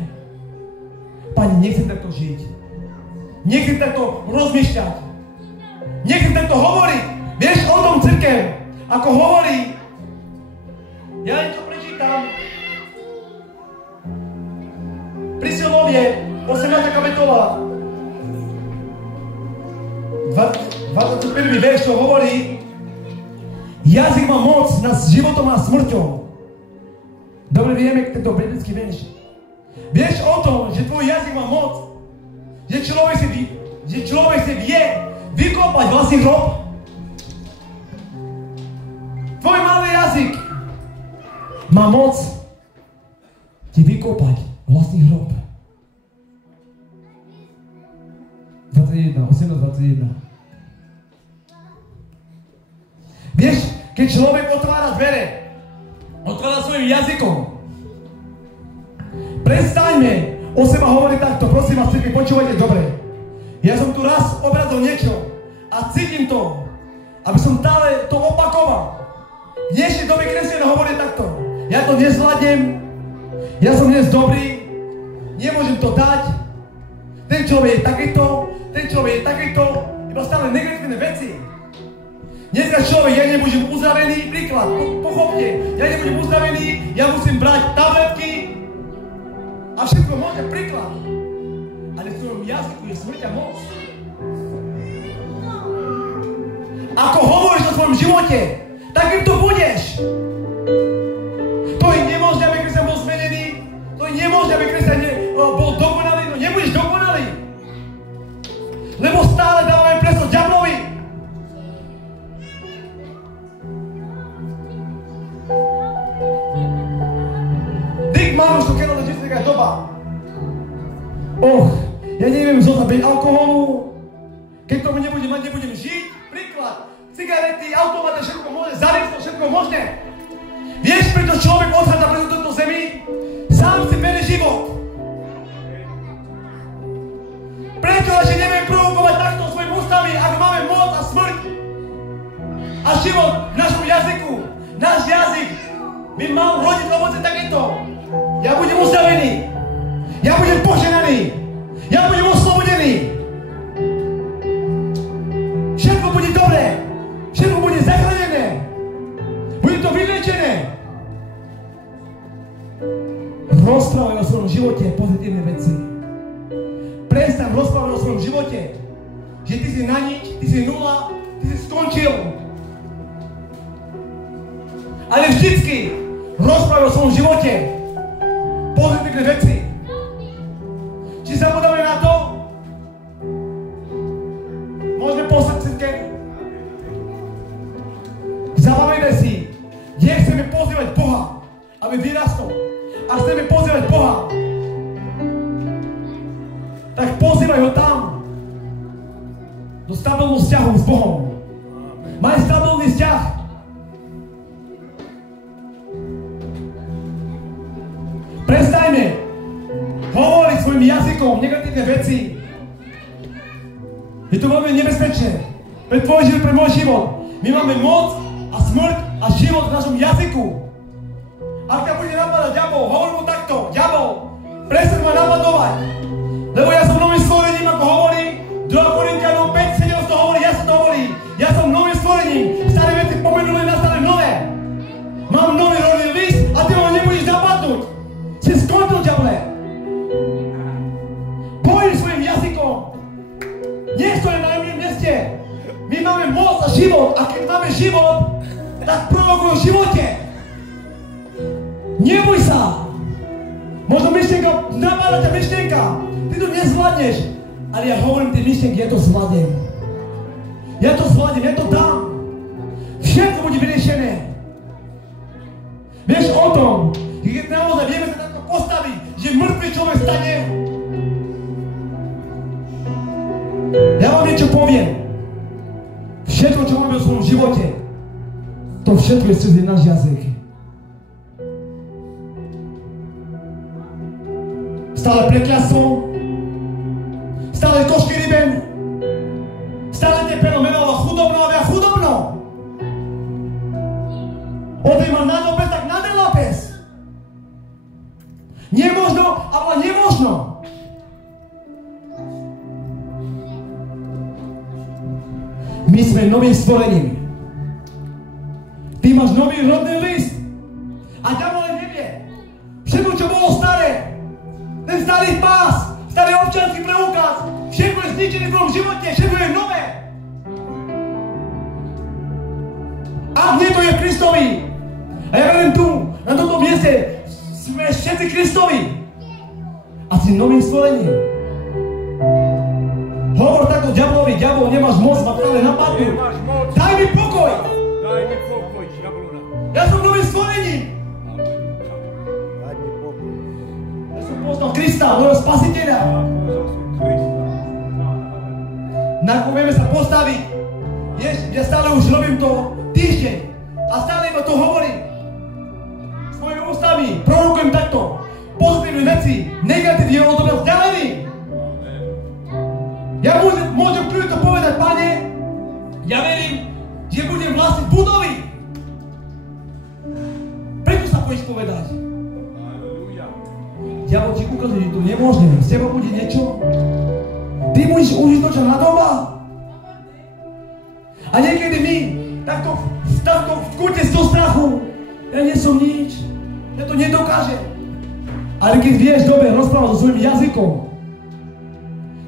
Pani, nechcem takto žiť. Nechcem takto rozmýšľať. Nechcem takto hovoriť. Vieš o tom, cirkev, ako hovorí. Ja niečo prečítam. Príslovie, 18. kapitola. 21. verš to hovorí, jazyk má moc nad životom a smrťou. Dobre vieme tento biblický verš. Vieš o tom, že tvoj jazyk má moc, že človek si vie vykopať vlastný hrob. Tvoj malý jazyk má moc ti vykopať vlastný hrob. 18:21. Vieš, keď človek otvára dvere, otvára svojim jazykom. Prestaňme o seba hovoriť takto, prosím vás, cirkev, počúvajte dobre. Ja som tu raz obrazil niečo a cítim to, aby som stále to opakoval. V dnešnej dobe kresťania hovorí takto. Ja to nezvládnem, ja som dnes dobrý, nemôžem to dať, ten človek je takýto, ten človek je takýto, iba stále negatívne veci. Dneska človek, ja nebudem uzdravený, príklad, pochopte, ja nebudem uzdravený, ja musím brať tabletky a všetko možné, príklad. Ale v tvojom jazyku je smrť a moc. Ako hovoríš o svojom živote, takým to budeš. To je nemožné, aby Kristus bol zmenený, to je nemožné, aby Kristus bol dokonalý, no nebudeš dokonalý. Lebo stále dávame priestor diablovi. Dick Maruš to kero do taká doba. Ja neviem zotabiť alkoholu. Keď tomu nebudem žiť. Príklad. Cigarety, automaty, všetko možné, závislo, všetko možné. Vieš, prečo človek odchádza preto do tejto zemi? Sám si berie život. Prečo ešte neviem provokovať takto svojim ústami, ak máme moc a smrť a život v našom jazyku? Náš jazyk by mal rodiť ovoce takéto. Ja budem uzdravený. Ja budem poženaný. Ja budem oslobodený. prestaň rozprávať o svojom živote. Že ty si na nič, ty si nula, ty si skončil. Ale vždycky rozprávaj o svojom živote pozitívne veci. Či zabudáme na to? Môžeme poslať cirkev. Zapamätaj si, kde chceme pozývať Boha, aby vyrastol. A chceme pozývať Boha, tak pozývaj ho tam. Do stabilného vzťahu s Bohom. Maj stabilný vzťah. Prestajme hovoriť svojim jazykom negatívne veci. Je to veľmi nebezpečné. Pre tvoj život, pre môj život. My máme moc a smrť a život v našom jazyku. Ak ťa bude napadať diabol, hovor mu takto. Diabol, prestaň ma napadovať. Lebo ja som novým stvorením, ako hovorí 2 Korinťanom 5:17 hovorí, ja som to hovorí. Ja som novým stvorením. Staré veci pomenuli na staré nové. Mám nový rodný list a ty ho nebudeš napadnúť. Si skončil, diable. Bojím svojim jazykom. Nech to je na mojom meste. My máme moc a život. A keď máme život, tak prorokuj o živote. Neboj sa. Možno myšlienka, napadá ťa myšlienka. Ty to nezvládneš. Ale ja hovorím tie myšlienky, ja to zvládnem. Ja to zvládnem, ja to dám. Všetko bude vyriešené. Vieš o tom, keď naozaj vieme sa takto postaviť, že mŕtvy človek stane. Ja vám niečo poviem. Všetko, čo máme v svojom živote, to všetko je cez náš jazyk. Stále prekľasol, stále košky ryben, stále tepeno menovalo chudobno a ja chudobno. Odej ma na dopes, tak na delapes. Nemožno, ale nemožno. My sme novým stvorením. Ty máš nový rodný list. A diabol nevie. Všetko, čo bolo staré. Ten starý pás, starý občiansky preukaz. Všetko je zničené v tvojom živote. Všetko je nové. Ak nie, to je v Kristovi. A ja verím tu, na tomto mieste, sme všetci Kristovi. A si novým stvorením. Hovor takto diablovi, diabol, nemáš moc, ma stále napadnú. Daj mi pokoj. Daj mi pokoj, diablona. Ja som novým stvorením. Daj mi pokoj. Ja som poznal Krista, môjho spasiteľa. Na ako vieme sa postaviť. Ja stále už robím to týždeň. A stále iba to hovorím. Svojimi ústami prorokujem takto. Pozitívne veci, negatívne od toho vzdialený. Ja môžem kľudne to povedať, Pane, ja verím, že budem vlastniť budovy. Prečo sa pôjdeš povedať? Diabol ti ukazuje, že to nemôžne. Z teba bude niečo. Ty budeš užitočná doba. A niekedy my takto v kúte z toho strachu. Ja nie som nič. Ja to nedokážem. Ale keď vieš dobre rozprávať so svojím jazykom,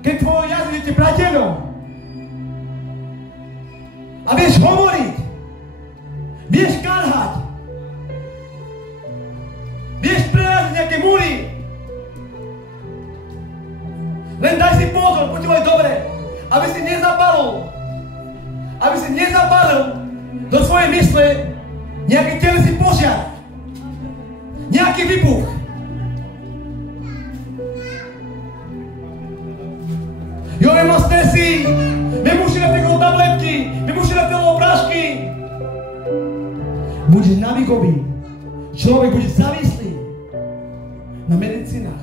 keď tvoj jazyk je ti priateľom a vieš hovoriť, vieš karhať, vieš preraziť nejaké múry, len daj si pozor, počúvaj dobre, aby si nezabalil do svojej mysle nejaký telesný požiar, nejaký výbuch. Jo, nemá stresy, nemôže na tego tabletky, nemôže na tego prášky. Budeš navigový, človek bude závislý na medicínach.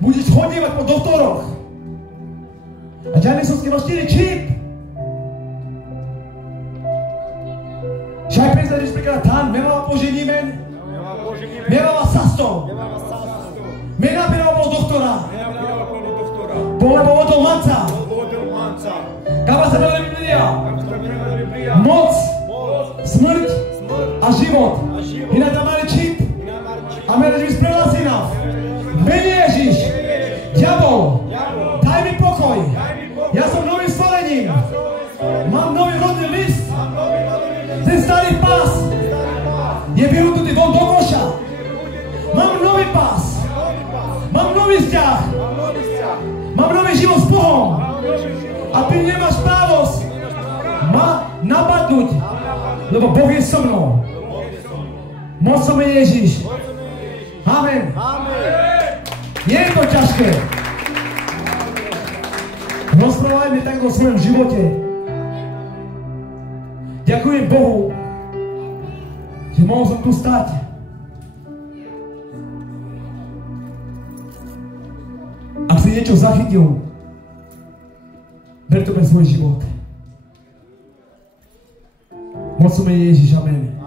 Budeš chodívať po doktoroch. A ďalej som skeval 4 čip. Však predstavíš príklad tam, nemala poženímen, nemala sasto, menabirala bol doktora. Lebo odol manca. Kaba sa veľa Biblia. Moc, smrť a život. Iná tam mali čip. A mene Ježiš prehlási nás. Mene Ježiš. Diabol. vzťah. Mám nový život s Bohom. A ty nemáš právo ma napadnúť, lebo Boh je so mnou. Mocno mene Ježiš. Amen. Nie je to ťažké. Rozprávajme tak o svojom živote. Ďakujem Bohu, že mohol som tu stať. Ak si niečo zachytil, ber to pre svoj život. Mocno mene Ježiš, amen.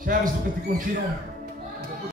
Šajme, keď ty končíno.